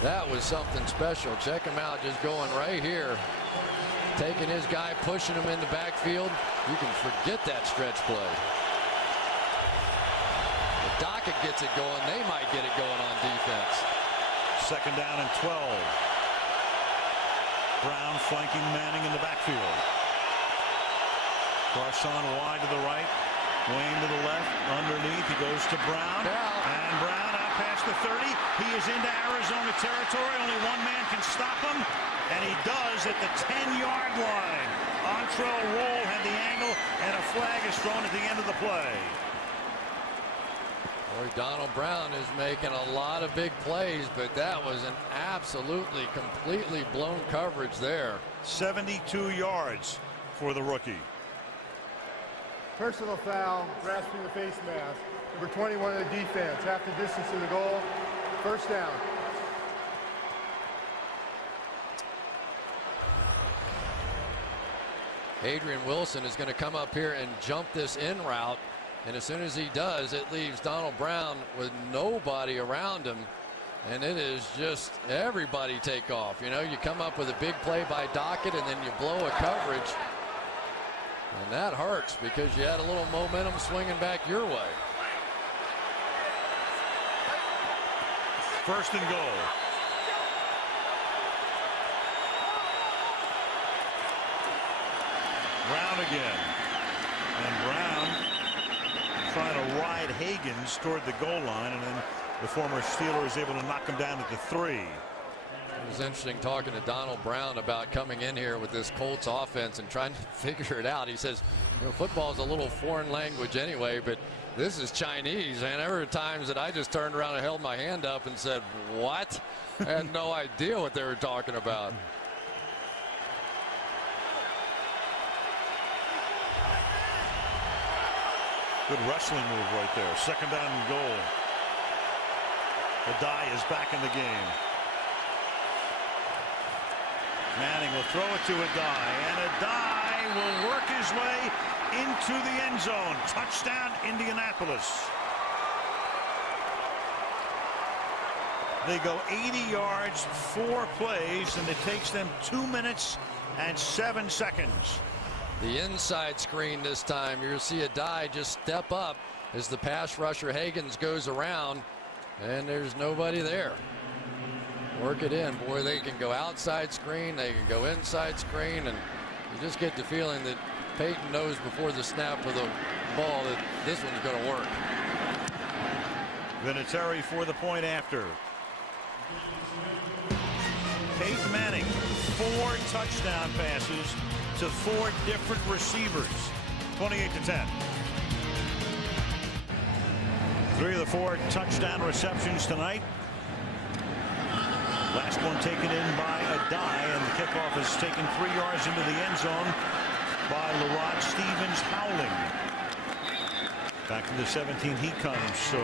That was something special. Check him out, just going right here. Taking his guy, pushing him in the backfield. You can forget that stretch play. If Dockett gets it going, they might get it going on defense. 2nd down and 12. Brown flanking Manning in the backfield. Garcon wide to the right. Wayne to the left. Underneath, he goes to Brown. And Brown out past the 30. He is into Arizona territory. Only one man can stop him. And he does at the 10-yard line. Entrell Roll had the angle, and a flag is thrown at the end of the play. Boy, Donald Brown is making a lot of big plays, but that was an absolutely, completely blown coverage there. 72 yards for the rookie. Personal foul, grasping the face mask. Number 21 of the defense, half the distance to the goal. 1st down. Adrian Wilson is going to come up here and jump this in route. And as soon as he does, it leaves Donald Brown with nobody around him. And it is just everybody take off. You know, you come up with a big play by Dockett and then you blow a coverage. And that hurts because you had a little momentum swinging back your way. First and goal. Brown again. And Brown trying to ride Higgins toward the goal line, and then the former Steeler is able to knock him down at the 3. It was interesting talking to Donald Brown about coming in here with this Colts offense and trying to figure it out. He says, you know, football is a little foreign language anyway, but this is Chinese. And there were times that I just turned around and held my hand up and said, what? I had no idea what they were talking about. Good wrestling move right there. Second down and goal. Adai is back in the game. Manning will throw it to Adai, and Adai will work his way into the end zone. Touchdown, Indianapolis. They go 80 yards, 4 plays, and it takes them 2 minutes and 7 seconds. The inside screen this time. You'll see Adai just step up as the pass rusher Higgins goes around, and there's nobody there. Work it in. Boy, they can go outside screen, they can go inside screen, and you just get the feeling that Peyton knows before the snap of the ball that this one's going to work. Vinatieri for the point after. Peyton Manning, 4 touchdown passes to 4 different receivers, 28-10. 3 of the 4 touchdown receptions tonight. Last one taken in by Adai, and the kickoff is taken 3 yards into the end zone by Lerod Stevens howling. Back to the 17 he comes. So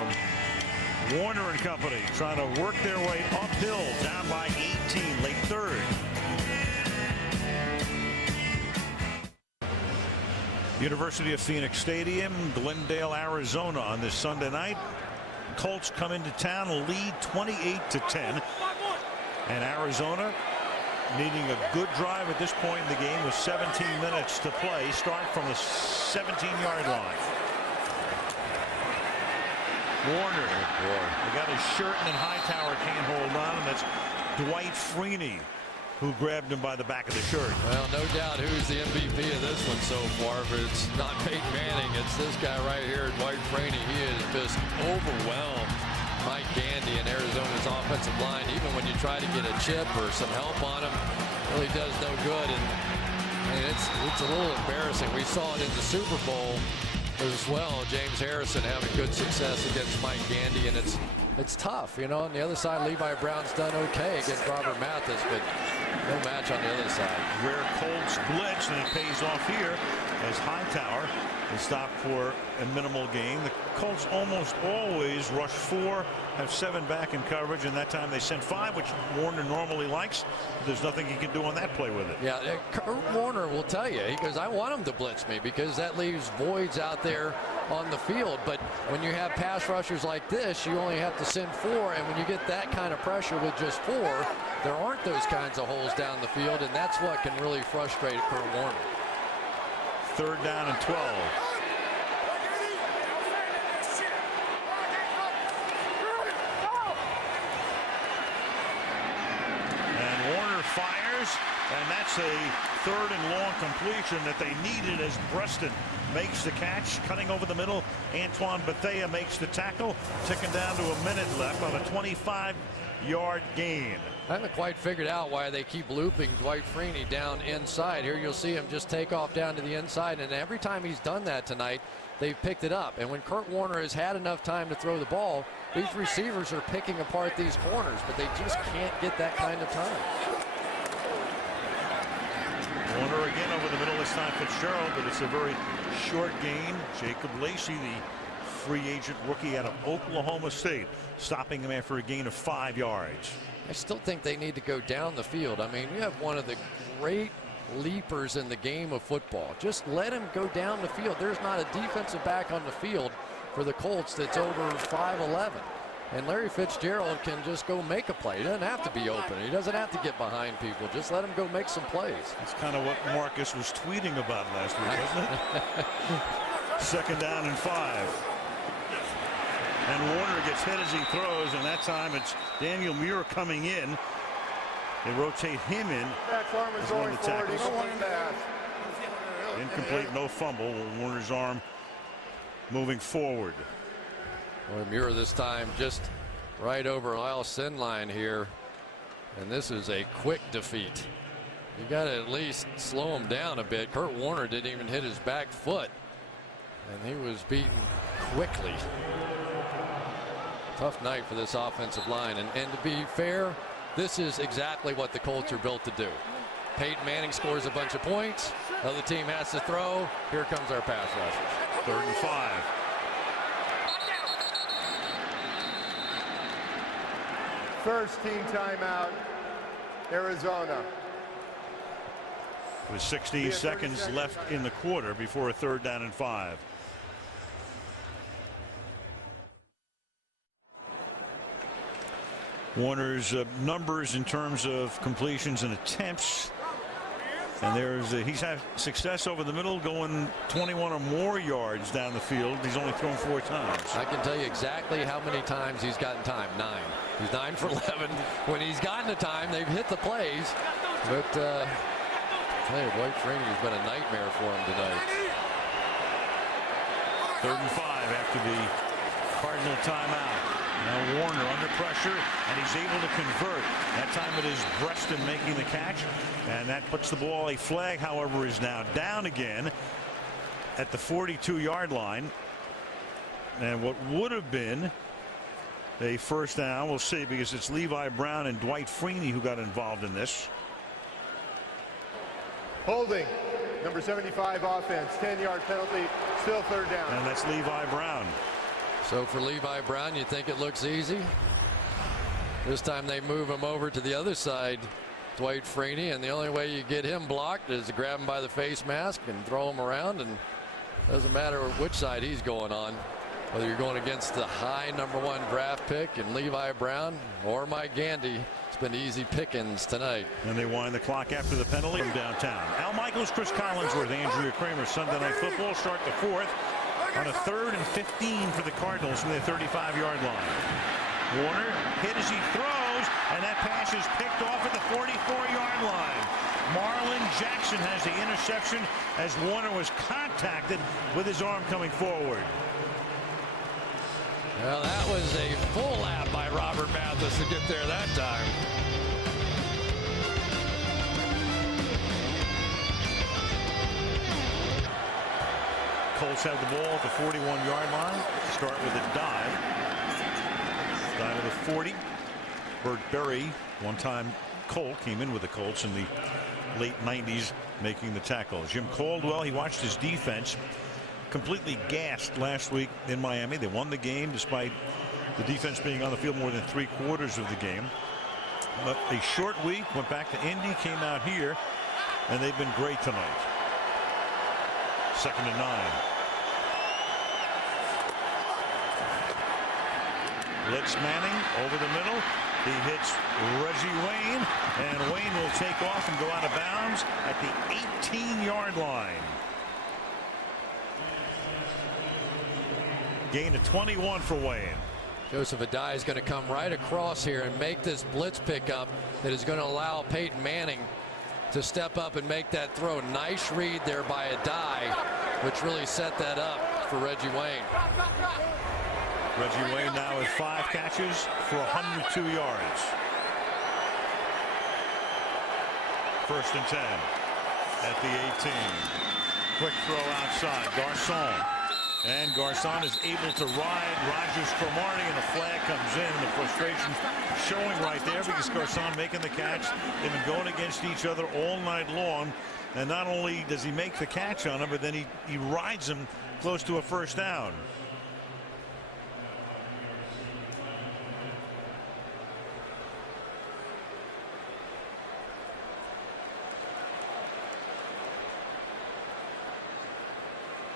Warner and company trying to work their way uphill, down by 18, late 3rd. University of Phoenix Stadium, Glendale, Arizona on this Sunday night. Colts come into town, lead 28-10. And Arizona needing a good drive at this point in the game with 17 minutes to play. Start from the 17-yard line. Warner, he got his shirt, and then Hightower can't hold on, and that's Dwight Freeney who grabbed him by the back of the shirt. Well, no doubt who's the MVP of this one so far, but it's not Peyton Manning. It's this guy right here, Dwight Freeney. He is just overwhelmed Mike Gandy and Arizona's offensive line. Even when you try to get a chip or some help on him, really does no good. And it's a little embarrassing. We saw it in the Super Bowl as well. James Harrison having good success against Mike Gandy, and it's tough, you know. On the other side, Levi Brown's done okay against Robert Mathis, but no match on the other side. Rare Colts blitz, and it pays off here as Hightower is stopped for a minimal gain. The Colts almost always rush 4, have 7 back in coverage, and that time they sent 5, which Warner normally likes. There's nothing he can do on that play with it. Yeah, Kurt Warner will tell you. He goes, I want him to blitz me because that leaves voids out there on the field. But when you have pass rushers like this, you only have to send 4, and when you get that kind of pressure with just 4, there aren't those kinds of holes down the field, and that's what can really frustrate Kurt Warner. 3rd down and 12. And Warner fires, and that's a 3rd and long completion that they needed as Preston makes the catch, cutting over the middle. Antoine Bethea makes the tackle, ticking down to a minute left on a 25-yard gain. I haven't quite figured out why they keep looping Dwight Freeney down inside. Here you'll see him just take off down to the inside, and every time he's done that tonight, they've picked it up. And when Kurt Warner has had enough time to throw the ball, these receivers are picking apart these corners, but they just can't get that kind of time. Warner again over the middle, this time Fitzgerald, but it's a very short gain. Jacob Lacey, the free agent rookie out of Oklahoma State, stopping him after a gain of 5 yards. I still think they need to go down the field. I mean, you have one of the great leapers in the game of football. Just let him go down the field. There's not a defensive back on the field for the Colts that's over 5'11". And Larry Fitzgerald can just go make a play. He doesn't have to be open. He doesn't have to get behind people. Just let him go make some plays. That's kind of what Marcus was tweeting about last week, wasn't it? Second down and 5. And Warner gets hit as he throws, and that time it's Daniel Muir coming in. They rotate him in. As one of the tackles. Incomplete, no fumble. Warner's arm moving forward. Well, Muir this time just right over Lyle Sin line here. And this is a quick defeat. You got to at least slow him down a bit. Kurt Warner didn't even hit his back foot. And he was beaten quickly. Tough night for this offensive line. And to be fair, this is exactly what the Colts are built to do. Peyton Manning scores a bunch of points. Other team has to throw. Here comes our pass rushers. 3rd and 5. First team timeout, Arizona. With 16 seconds left in the quarter before a 3rd down and 5. Warner's numbers in terms of completions and attempts. And he's had success over the middle, going 21 or more yards down the field. He's only thrown 4 times. I can tell you exactly how many times he's gotten time. 9. He's 9 for 11. When he's gotten the time, they've hit the plays. But I tell you, Dwight Freeney's been a nightmare for him tonight. 3rd and 5 after the Cardinal timeout. Now Warner under pressure, and he's able to convert. That time it is Breaston making the catch, and that puts the ball. A flag, however, is now down again at the 42-yard line. And what would have been a 1st down, we'll see, because it's Levi Brown and Dwight Freeney who got involved in this. Holding, number 75 offense, 10-yard penalty, still 3rd down. And that's Levi Brown. So for Levi Brown, you think it looks easy? This time they move him over to the other side, Dwight Freeney, and the only way you get him blocked is to grab him by the face mask and throw him around, and doesn't matter which side he's going on, whether you're going against the high #1 draft pick and Levi Brown or Mike Gandy. It's been easy pickings tonight. And they wind the clock after the penalty from downtown. Al Michaels, Chris Collinsworth, Andrea Kramer. Sunday Night Football start the 4th. On a 3rd and 15 for the Cardinals from their 35-yard line. Warner hit as he throws, and that pass is picked off at the 44-yard line. Marlon Jackson has the interception as Warner was contacted with his arm coming forward. Well, that was a full lap by Robert Mathis to get there that time. Colts have the ball at the 41-yard line. Start with a dive. Dive to the 40. Bert Berry, one-time Colt, came in with the Colts in the late 90s, making the tackle. Jim Caldwell, he watched his defense completely gassed last week in Miami. They won the game despite the defense being on the field more than 3/4 of the game. But a short week, went back to Indy, came out here, and they've been great tonight. 2nd and 9. Blitz Manning over the middle. He hits Reggie Wayne, and Wayne will take off and go out of bounds at the 18-yard line. Gain of 21 for Wayne. Joseph Adai is going to come right across here and make this blitz pickup that is going to allow Peyton Manning to step up and make that throw. Nice read there by Adai, which really set that up for Reggie Wayne. Reggie Wayne now with 5 catches for 102 yards. 1st and 10 at the 18. Quick throw outside. Garcon. And Garcon is able to ride Rogers Cromartie, and the flag comes in. The frustration showing right there because Garcon making the catch. They've been going against each other all night long. And not only does he make the catch on him, but then he rides him close to a 1st down.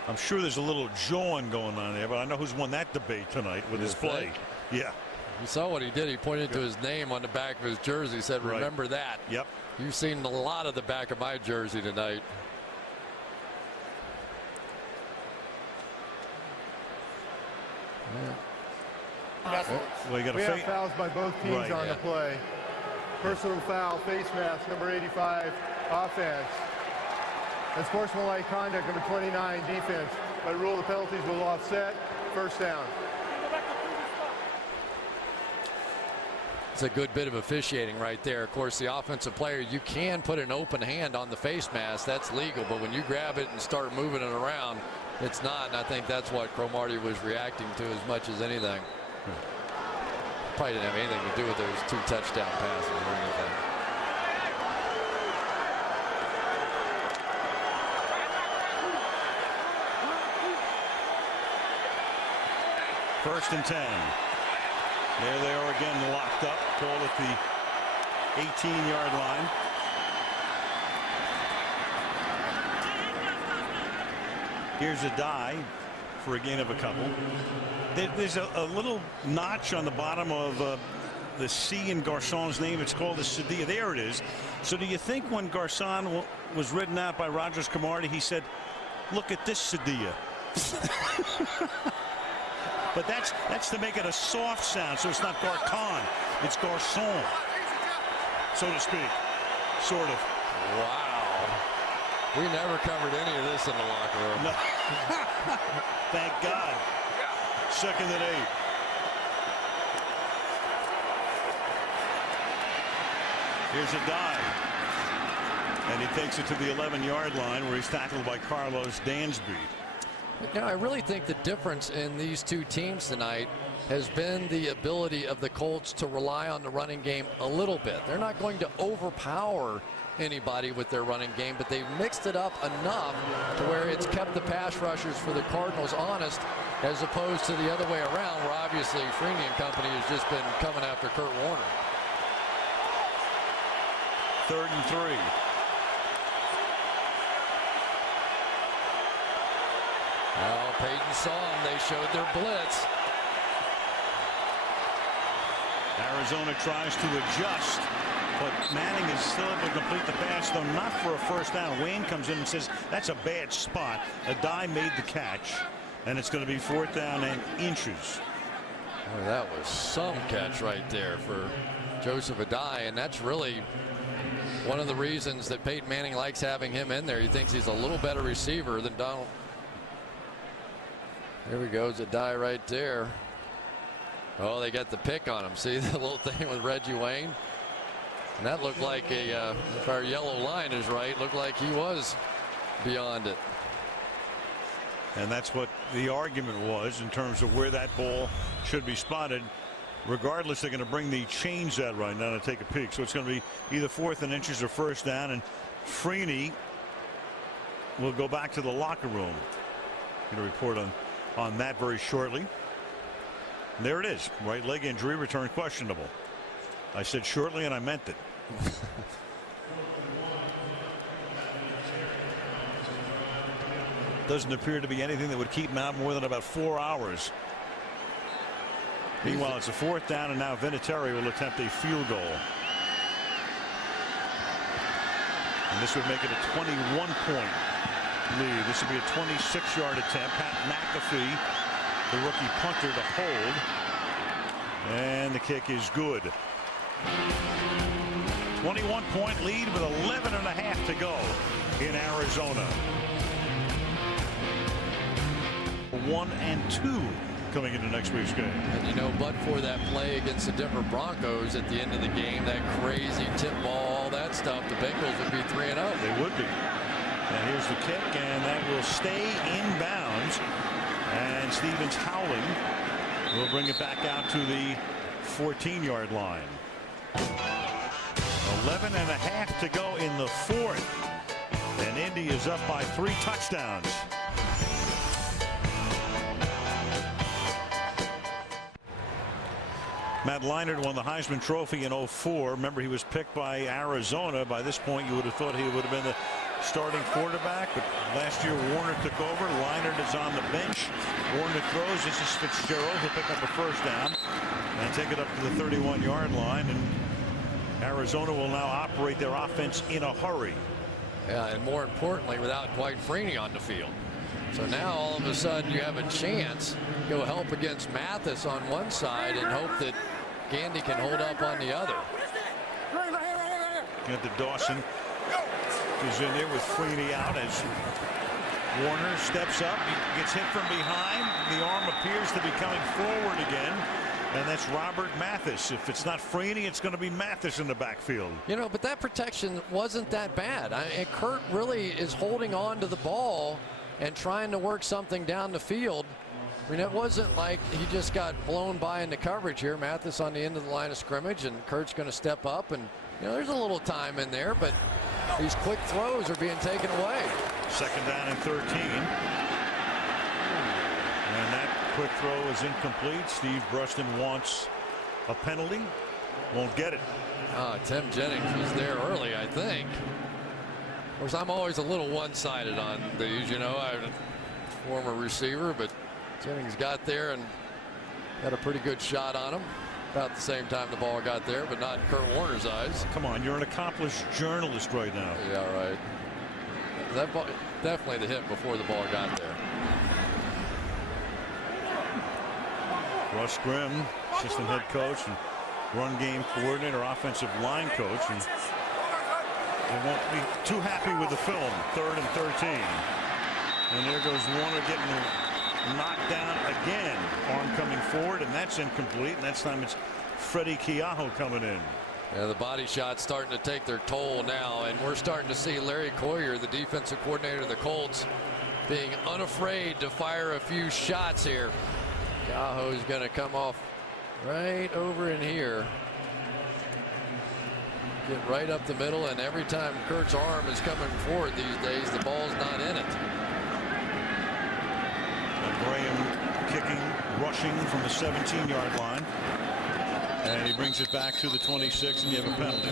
I'm sure there's a little jawing going on there, but I know who's won that debate tonight with his play. Yeah. You saw what he did. He pointed to his name on the back of his jersey. He said, remember that. Yep. You've seen a lot of the back of my jersey tonight. Well, we have fouls by both teams on the play. Personal foul, face mask, number 85, offense. And sportsmanlike conduct, number 29, defense. By rule, the penalties will offset. First down. It's a good bit of officiating right there. Of course, the offensive player, you can put an open hand on the face mask. That's legal. But when you grab it and start moving it around, it's not. And I think that's what Cromartie was reacting to as much as anything. Probably didn't have anything to do with those 2 touchdown passes or anything. First and 10. There they are again, locked up. Ball at the 18-yard line. Here's a die for a gain of a couple. There's a little notch on the bottom of the C in Garcon's name. It's called the Cedilla. There it is. So do you think when Garcon was ridden out by Rogers Cromartie, he said, look at this Cedilla? But that's to make it a soft sound, so it's not Garcon, it's Garcon, so to speak, sort of. Wow. We never covered any of this in the locker room. No. Thank God. Second and 8. Here's a dive. And he takes it to the 11-yard line where he's tackled by Carlos Dansby. You know, I really think the difference in these two teams tonight has been the ability of the Colts to rely on the running game a little bit. They're not going to overpower anybody with their running game, but they've mixed it up enough to where it's kept the pass rushers for the Cardinals honest, as opposed to the other way around, where obviously Freeney and company has just been coming after Kurt Warner. 3rd and 3. Well, Peyton saw them. They showed their blitz. Arizona tries to adjust, but Manning is still able to complete the pass, though not for a first down. Wayne comes in and says that's a bad spot. Adai made the catch, and it's going to be 4th down and inches. Boy, that was some catch right there for Joseph Adai, and that's really one of the reasons that Peyton Manning likes having him in there. He thinks he's a little better receiver than Donald. There we go, Adai right there. Oh, they got the pick on him. See the little thing with Reggie Wayne? And that looked like a, if our yellow line is right, looked like he was beyond it. And that's what the argument was in terms of where that ball should be spotted. Regardless, they're going to bring the change that right now to take a peek. So it's going to be either 4th and inches or first down. And Freeney will go back to the locker room. Going to report on that very shortly. And there it is. Right leg injury, return questionable. I said shortly and I meant it. Doesn't appear to be anything that would keep him out more than about 4 hours. Meanwhile, it's a 4th down, and now Vinatieri will attempt a field goal. And this would make it a 21-point lead. This would be a 26-yard attempt. Pat McAfee, the rookie punter, to hold. And the kick is good. 21-point lead with 11.5 to go in Arizona. 1 and 2 coming into next week's game. And you know, but for that play against the Denver Broncos at the end of the game, that crazy tip ball, all that stuff, the Bengals would be 3-0. They would be. And here's the kick, and that will stay in bounds. And Stevens howling will bring it back out to the 14-yard line. 11.5 to go in the 4th. And Indy is up by 3 touchdowns. Matt Leinart won the Heisman Trophy in '04. Remember, he was picked by Arizona. By this point, you would have thought he would have been the starting quarterback, but last year Warner took over. Leinart is on the bench. Warner throws. This is Fitzgerald. He'll pick up a first down and take it up to the 31-yard line. And Arizona will now operate their offense in a hurry. Yeah, and more importantly, without Dwight Freeney on the field. So now all of a sudden you have a chance to go help against Mathis on one side and hope that Gandy can hold up on the other. Get to Dawson. Is in there with Freeney out as Warner steps up. He gets hit from behind. The arm appears to be coming forward again. And that's Robert Mathis. If it's not Freeney, it's going to be Mathis in the backfield. You know, but that protection wasn't that bad. Kurt really is holding on to the ball and trying to work something down the field. I mean, it wasn't like he just got blown by in the coverage here. Mathis on the end of the line of scrimmage, and Kurt's going to step up. And, you know, there's a little time in there, but these quick throws are being taken away. Second down and 13. And that quick throw is incomplete. Steve Bruston wants a penalty. Won't get it. Tim Jennings was there early, I think. Of course, I'm always a little one-sided on these. You know, I'm a former receiver, but Jennings got there and had a pretty good shot on him. About the same time the ball got there, but not in Kurt Warner's eyes. Come on, you're an accomplished journalist right now. Yeah, right. That ball, definitely the hit before the ball got there. Russ Grimm, assistant head coach and run game coordinator, offensive line coach, and they won't be too happy with the film. 3rd and 13. And there goes Warner getting knocked down again. Arm coming forward, and that's incomplete. And that time it's Freddie Keaho coming in. Yeah, the body shots starting to take their toll now, and we're starting to see Larry Coyer, the defensive coordinator of the Colts, being unafraid to fire a few shots here. Keaho's going to come off right over in here. Get right up the middle, and every time Kurt's arm is coming forward these days, the ball's not in it. Graham kicking, rushing from the 17-yard line. And he brings it back to the 26, and you have a penalty.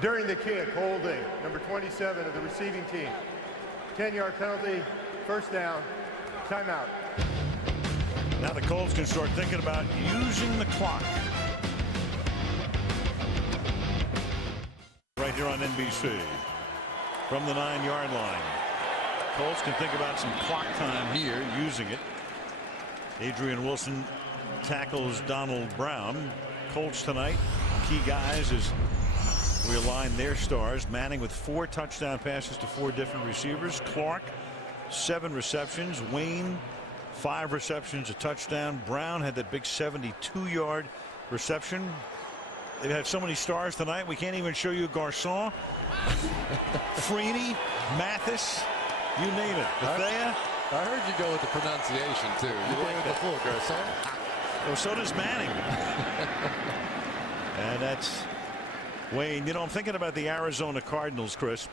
During the kick, holding, number 27 of the receiving team. 10-yard penalty, first down, timeout. Now the Colts can start thinking about using the clock. Right here on NBC. From the 9-yard line. Colts can think about some clock time here, using it. Adrian Wilson tackles Donald Brown. Colts tonight, key guys as we align their stars. Manning with 4 touchdown passes to 4 different receivers. Clark, 7 receptions. Wayne, 5 receptions, a touchdown. Brown had that big 72-yard reception. They have so many stars tonight, we can't even show you Garcon, Freeney, Mathis, you name it. Bethea. I heard you go with the pronunciation, too. You like the full Garcon. Oh, so does Manning. And that's Wayne. You know, I'm thinking about the Arizona Cardinals, Chris.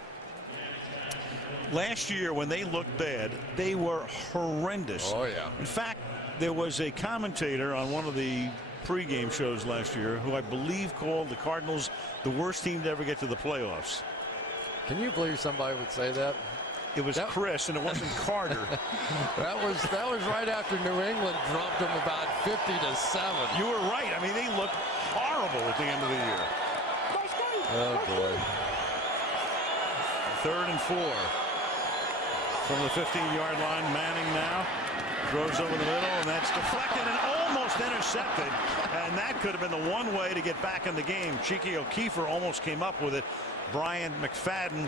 Last year, when they looked bad, they were horrendous. Oh, yeah. In fact, there was a commentator on one of the pregame shows last year who I believe called the Cardinals the worst team to ever get to the playoffs. Can you believe somebody would say that? It was Chris, and it wasn't Carter. That was right after New England dropped them about 50-7. You were right. I mean, they looked horrible at the end of the year. Oh boy. 3rd and 4 from the 15-yard line. Manning now throws over the middle, and that's deflected and almost intercepted. And that could have been the one way to get back in the game. Cheeky O'Keefer almost came up with it. Brian McFadden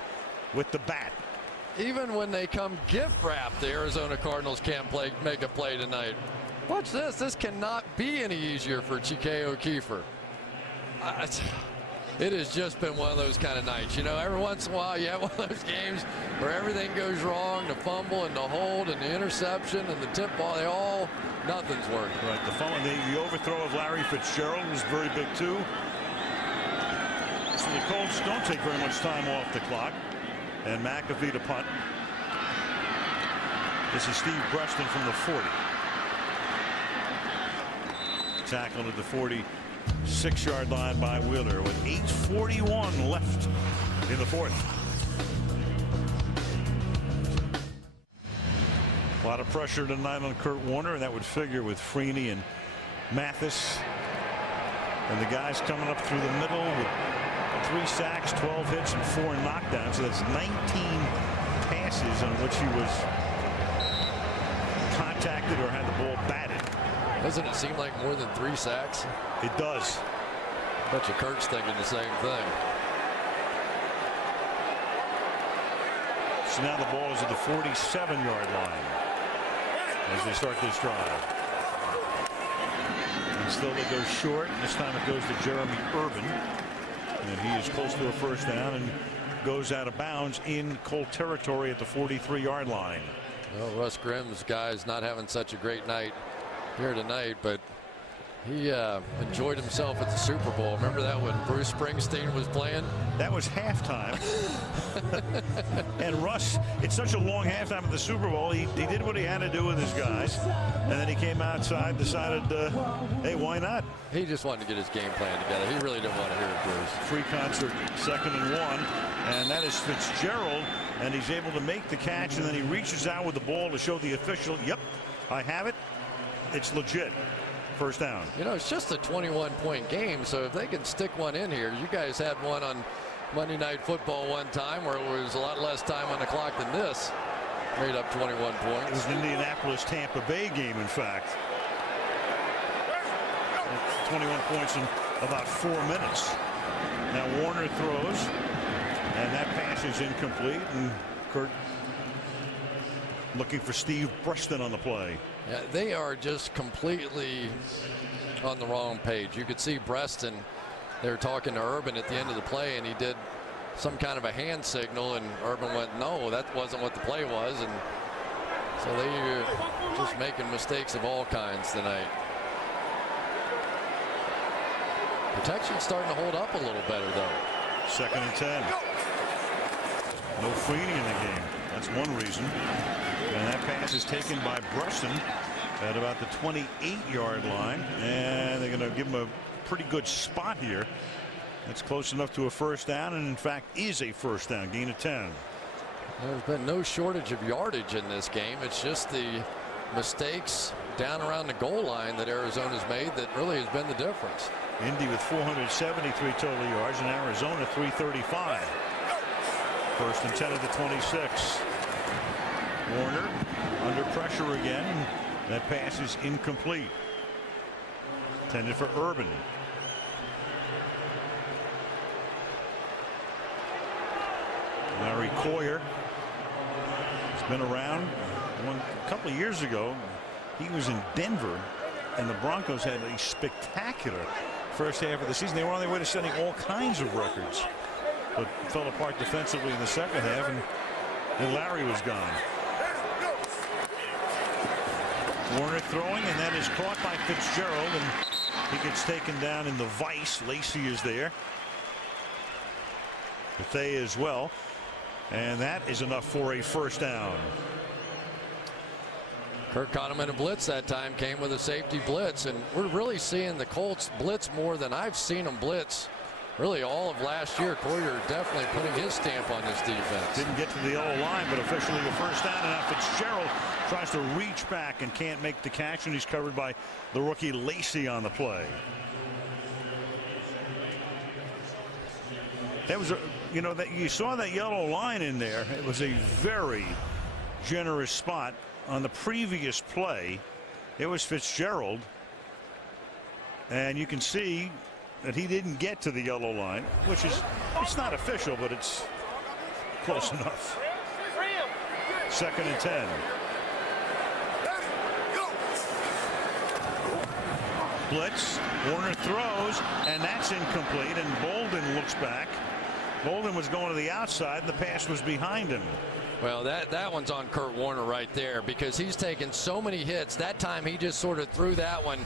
with the bat. Even when they come gift wrapped, the Arizona Cardinals can't make a play tonight. Watch this. This cannot be any easier for Cheeky O'Keefer. It has just been one of those kind of nights. You know, every once in a while you have one of those games where everything goes wrong, the fumble and the hold and the interception and the tip ball, nothing's working. Right, the fumble, the overthrow of Larry Fitzgerald was very big too. So the Colts don't take very much time off the clock. And McAfee to punt. This is Steve Preston from the 40. Tackled at the 46-yard line by Wheeler with 8:41 left in the fourth. A lot of pressure tonight on Kurt Warner, and that would figure with Freeney and Mathis. And the guys coming up through the middle with 3 sacks, 12 hits, and 4 knockdowns. So that's 19 passes on which he was contacted or had the ball batted. Doesn't it seem like more than 3 sacks? It does. I bet you Kurt's thinking the same thing. So now the ball is at the 47-yard line as they start this drive. And still they go short. This time it goes to Jeremy Urban. And he is close to a first down and goes out of bounds in Colt territory at the 43-yard line. Well, Russ Grimm's guy's not having such a great night here tonight, but he enjoyed himself at the Super Bowl. Remember that when Bruce Springsteen was playing? That was halftime. And Russ, it's such a long halftime at the Super Bowl. He did what he had to do with his guys. And then he came outside, decided, hey, why not? He just wanted to get his game plan together. He really didn't want to hear it, Bruce. Free concert, 2nd and 1. And that is Fitzgerald. And he's able to make the catch. And then he reaches out with the ball to show the official, yep, I have it. It's legit. First down. You know, it's just a 21-point game, so if they can stick one in here. You guys had one on Monday Night Football one time where it was a lot less time on the clock than this. Made up 21 points. It was an Indianapolis-Tampa Bay game, in fact. 21 points in about 4 minutes. Now Warner throws, and that pass is incomplete, and Kurt looking for Steve Preston on the play. Yeah, they are just completely on the wrong page. You could see Preston, they were talking to Urban at the end of the play, and he did some kind of a hand signal, and Urban went, no, that wasn't what the play was. And so they're just making mistakes of all kinds tonight. Protection's starting to hold up a little better, though. 2nd and 10. No Freeney in the game. That's one reason. And that pass is taken by Preston at about the 28-yard line. And they're going to give him a pretty good spot here. That's close enough to a first down, and in fact is a first down. Gain of 10. There's been no shortage of yardage in this game. It's just the mistakes down around the goal line that Arizona's made that really has been the difference. Indy with 473 total yards, and Arizona 335. 1st and 10 at the 26. Warner under pressure again. That pass is incomplete. Intended for Urban. Larry Coyer has been around. A couple of years ago, he was in Denver, and the Broncos had a spectacular first half of the season. They were on their way to setting all kinds of records, but fell apart defensively in the second half, and Larry was gone. Warner throwing, and that is caught by Fitzgerald, and he gets taken down in the vice. Lacey is there. Bethay as well. And that is enough for a first down. Kirk caught him in a blitz that time, came with a safety blitz, and we're really seeing the Colts blitz more than I've seen them blitz really all of last year. Coyer definitely putting his stamp on this defense. Didn't get to the yellow line, but officially a first down, and now Fitzgerald tries to reach back and can't make the catch, and he's covered by the rookie Lacey on the play. That was that you saw that yellow line in there. It was a very generous spot. On the previous play, it was Fitzgerald, and you can see that he didn't get to the yellow line, which is, it's not official, but it's close enough. 2nd and 10. Blitz. Warner throws, and that's incomplete, and Bolden looks back. Bolden was going to the outside, and the pass was behind him. Well, that one's on Kurt Warner right there, because he's taken so many hits. That time he just sort of threw that one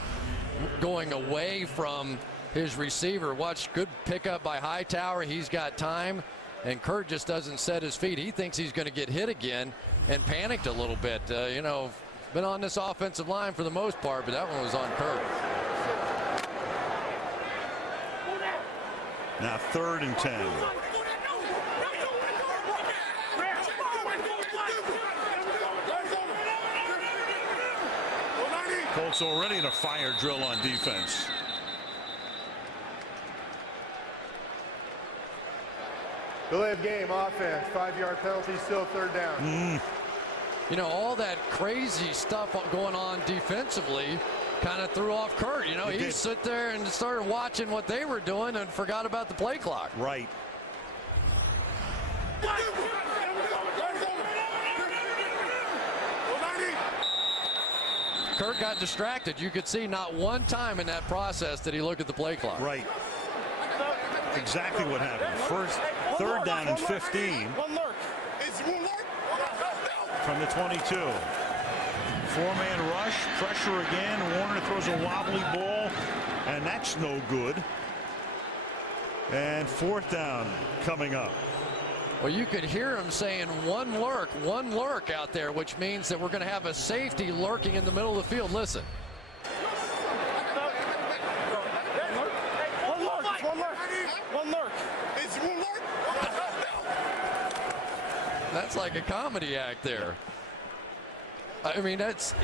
going away from his receiver. Watch, good pickup by Hightower. He's got time. and Kurt just doesn't set his feet. He thinks he's going to get hit again and panicked a little bit. You know, been on this offensive line for the most part, but that one was on Kurt. Now 3rd and 10. Colts already in a fire drill on defense. Delay of game offense, 5-yard penalty, still 3rd down. You know, all that crazy stuff going on defensively kind of threw off Kurt. You know, he sit there and started watching what they were doing and forgot about the play clock. Right. Kurt got distracted. You could see not one time in that process did he look at the play clock. Right. Exactly what happened. 3rd down and 15. From the 22. 4-man rush, pressure again. Warner throws a wobbly ball, and that's no good. And 4th down coming up. Well, you could hear him saying one lurk out there, which means that we're going to have a safety lurking in the middle of the field. Listen. That's like a comedy act there. I mean, it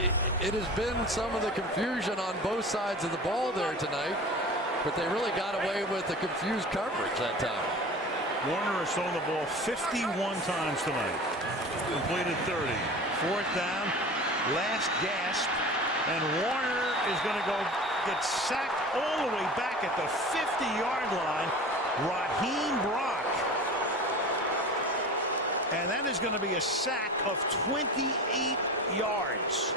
has been some of the confusion on both sides of the ball there tonight, but they really got away with the confused coverage that time. Warner has thrown the ball 51 times tonight. Completed 30. 4th down, last gasp, and Warner is going to get sacked all the way back at the 50-yard line. Raheem Brock. And that is going to be a sack of 28 yards.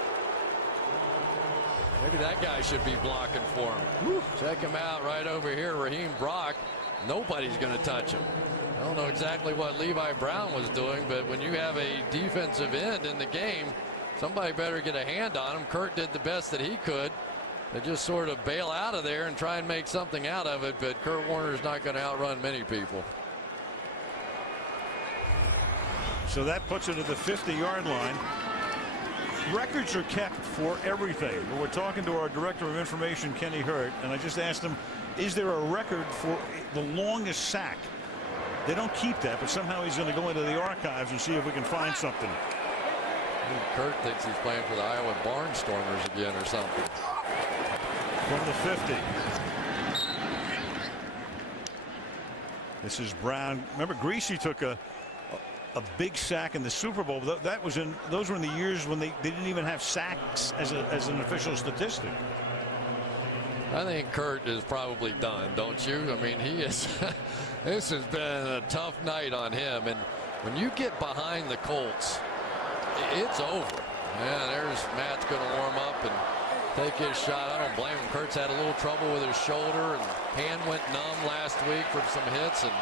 Maybe that guy should be blocking for him. Woo. Check him out right over here, Raheem Brock. Nobody's going to touch him. I don't know exactly what Levi Brown was doing, but when you have a defensive end in the game, somebody better get a hand on him. Kurt did the best that he could to just sort of bail out of there and try and make something out of it, but Kurt Warner's not going to outrun many people. So that puts it at the 50-yard line. Records are kept for everything. We're talking to our director of information, Kenny Hurt, and I just asked him, is there a record for the longest sack? They don't keep that, but somehow he's going to go into the archives and see if we can find something. I think Kurt thinks he's playing for the Iowa Barnstormers again or something. From the 50. This is Brown. Remember, Greasy took a big sack in the Super Bowl. Those were in the years when they didn't even have sacks as an official statistic. I think Kurt is probably done, don't you? I mean, he is. This has been a tough night on him, and when you get behind the Colts, it's over. Yeah, there's Matt's going to warm up and take his shot. I don't blame him. Kurt's had a little trouble with his shoulder, and hand went numb last week from some hits, and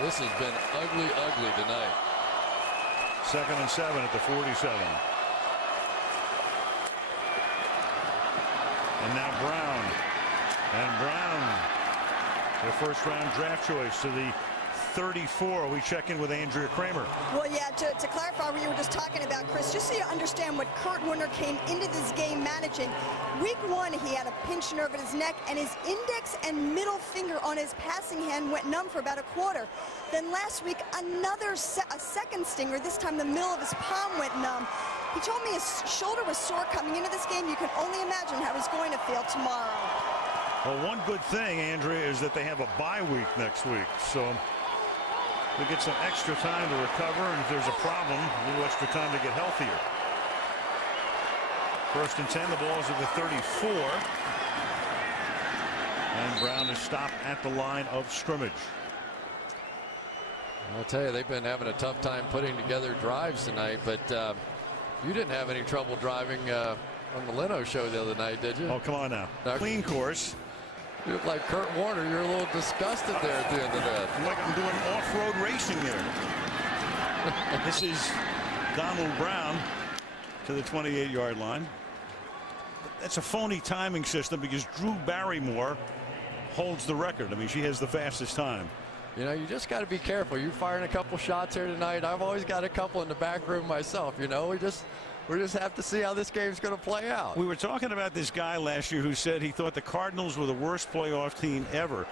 this has been ugly, ugly tonight. 2nd and 7 at the 47. And now Brown. And Brown, their 1st-round draft choice, to the 34. We check in with Andrea Kramer. Well, yeah, to clarify what you were just talking about, Chris, just so you understand what Kurt Warner came into this game managing. Week 1, he had a pinched nerve in his neck, and his index and middle finger on his passing hand went numb for about a quarter. Then last week, a second stinger, this time the middle of his palm went numb. He told me his shoulder was sore coming into this game. You can only imagine how he's going to feel tomorrow. Well, one good thing, Andrea, is that they have a bye week next week. So we get some extra time to recover, and if there's a problem, a little extra time to get healthier. 1st and 10, the ball is at the 34. And Brown is stopped at the line of scrimmage. I'll tell you, they've been having a tough time putting together drives tonight, but you didn't have any trouble driving on the Leno show the other night, did you? Oh, come on now. Clean course. You look like Kurt Warner. You're a little disgusted there at the end of that. Like I'm doing off-road racing there. This is Donald Brown to the 28-yard line. That's a phony timing system because Drew Barrymore holds the record. I mean, she has the fastest time. You know, you just got to be careful. You're firing a couple shots here tonight. I've always got a couple in the back room myself. You know, we just have to see how this game's going to play out. We were talking about this guy last year who said he thought the Cardinals were the worst playoff team ever.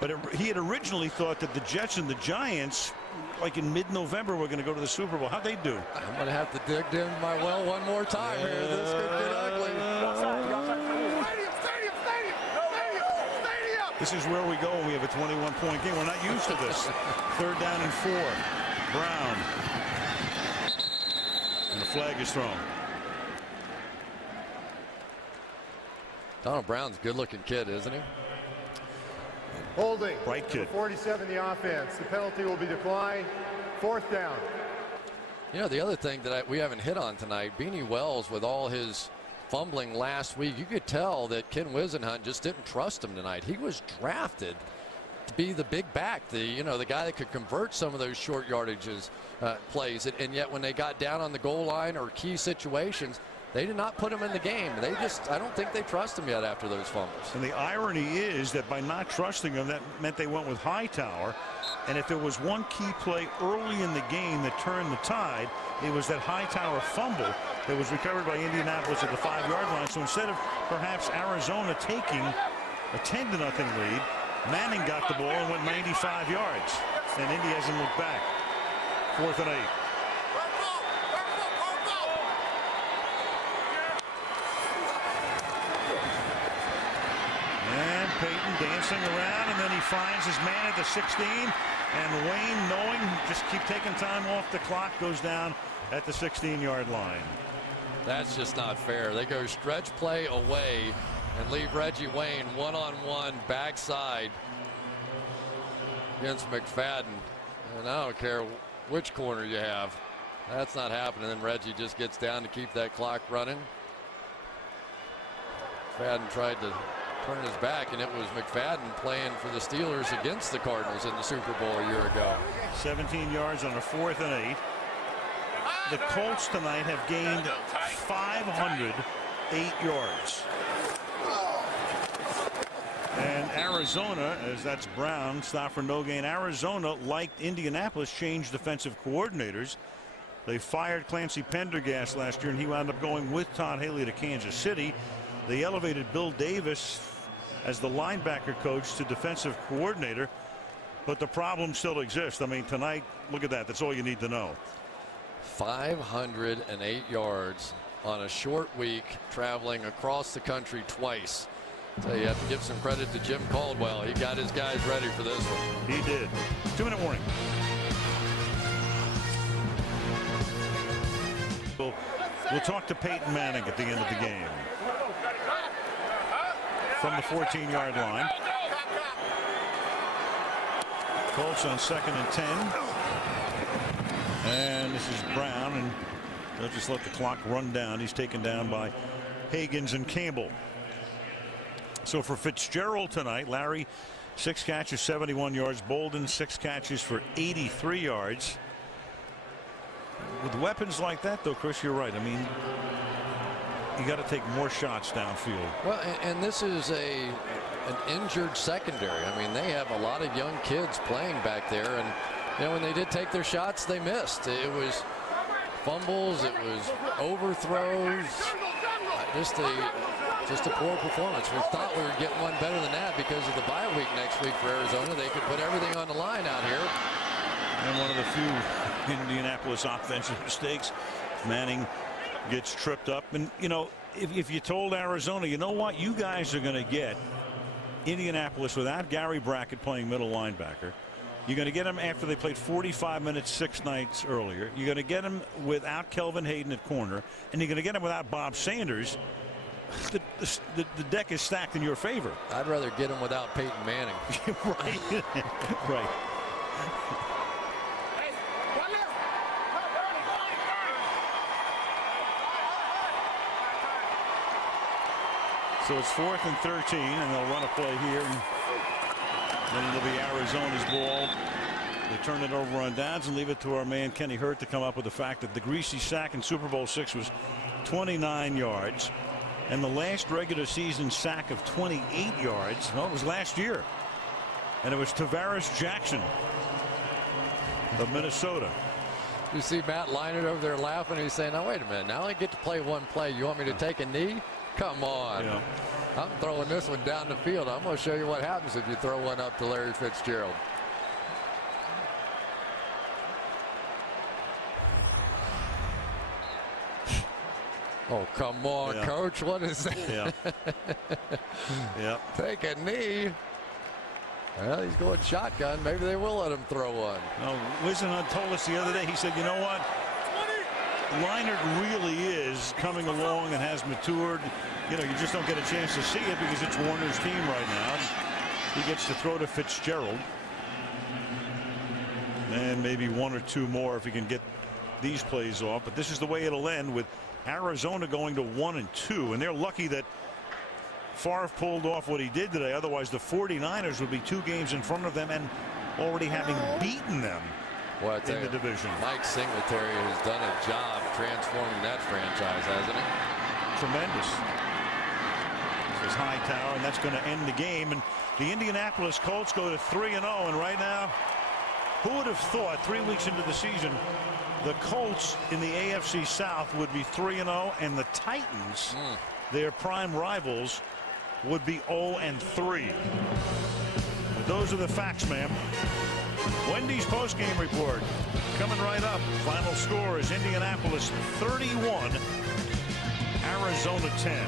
But he had originally thought that the Jets and the Giants, like in mid-November, were going to go to the Super Bowl. How'd they do? I'm going to have to dig in my well one more time here. This could get ugly. This is where we go when we have a 21-point game. We're not used to this. 3rd down and 4. Brown. And the flag is thrown. Donald Brown's a good-looking kid, isn't he? Holding. Bright kid. 47 the offense. The penalty will be declined. 4th down. You know, the other thing that we haven't hit on tonight, Beanie Wells, with all his fumbling last week, you could tell that Ken Wisenhunt just didn't trust him tonight. He was drafted to be the big back, the guy that could convert some of those short yardages plays, and yet when they got down on the goal line or key situations, they did not put him in the game. I don't think they trust him yet after those fumbles. And the irony is that by not trusting him, that meant they went with Hightower. And if there was one key play early in the game that turned the tide, it was that Hightower fumble that was recovered by Indianapolis at the 5-yard line. So instead of perhaps Arizona taking a 10-0 lead, Manning got the ball and went 95 yards. And Indy hasn't looked back. 4th and 8. And Peyton dancing around, and then he finds his man at the 16. And Wayne, knowing just keep taking time off the clock, goes down at the 16-yard line. That's just not fair. They go stretch play away and leave Reggie Wayne one-on-one backside against McFadden. And I don't care which corner you have. That's not happening. Then Reggie just gets down to keep that clock running. McFadden tried to turn his back, and it was McFadden playing for the Steelers against the Cardinals in the Super Bowl a year ago. 17 yards on a 4th and 8. The Colts tonight have gained 508 yards. And Arizona, as that's Brown, stop for no gain. Arizona, like Indianapolis, changed defensive coordinators. They fired Clancy Pendergast last year, and he wound up going with Todd Haley to Kansas City. They elevated Bill Davis as the linebacker coach to defensive coordinator, but the problem still exists. I mean, tonight, look at that. That's all you need to know. 508 yards on a short week, traveling across the country twice. So you have to give some credit to Jim Caldwell. He got his guys ready for this one. He did. 2-minute warning. We'll talk to Peyton Manning at the end of the game. From the 14-yard line. Colts on 2nd and 10. And this is Brown, and they'll just let the clock run down. He's taken down by Higgins and Campbell. So for Fitzgerald tonight, Larry, 6 catches, 71 yards. Bolden, 6 catches for 83 yards. With weapons like that, though, Chris, you're right. I mean, you got to take more shots downfield. Well, and this is an injured secondary. I mean, they have a lot of young kids playing back there, and you know, when they did take their shots, they missed. It was fumbles, it was overthrows, just a poor performance. We thought we were getting one better than that because of the bye week next week for Arizona. They could put everything on the line out here. And one of the few Indianapolis offensive mistakes. Manning gets tripped up. And, you know, if you told Arizona, you know what, you guys are going to get Indianapolis without Gary Brackett playing middle linebacker. You're going to get them after they played 45 minutes 6 nights earlier. You're going to get them without Kelvin Hayden at corner. And you're going to get them without Bob Sanders. The deck is stacked in your favor. I'd rather get them without Peyton Manning. Right. Right. So it's 4th and 13, and they'll run a play here. And then it'll be Arizona's ball. They turn it over on downs and leave it to our man Kenny Hurt to come up with the fact that the greasy sack in Super Bowl VI was 29 yards. And the last regular season sack of 28 yards, well, it was last year. And it was Tavares Jackson of Minnesota. You see Matt Leinart over there laughing. He's saying, now, wait a minute. Now I get to play one play. You want me to take a knee? Come on. Yeah. I'm throwing this one down the field. I'm going to show you what happens if you throw one up to Larry Fitzgerald. Oh, come on, Coach. What is that? Yeah. Yeah. Take a knee. Well, he's going shotgun. Maybe they will let him throw one. No, Wisenhunt told us the other day, he said, you know what? Leinart really is coming along and has matured. You know, you just don't get a chance to see it because it's Warner's team right now. He gets to throw to Fitzgerald. And maybe one or two more if he can get these plays off. But this is the way it'll end, with Arizona going to 1-2. And they're lucky that Favre pulled off what he did today. Otherwise, the 49ers would be 2 games in front of them and already having beaten them in the division. Mike Singletary has done a job transforming that franchise, hasn't he? Tremendous. This is Hightower, and that's going to end the game. And the Indianapolis Colts go to 3-0. And right now, who would have thought 3 weeks into the season the Colts in the AFC South would be 3-0, and the Titans, their prime rivals, would be 0-3. Those are the facts, ma'am. Wendy's postgame report coming right up. Final score is Indianapolis 31, Arizona 10.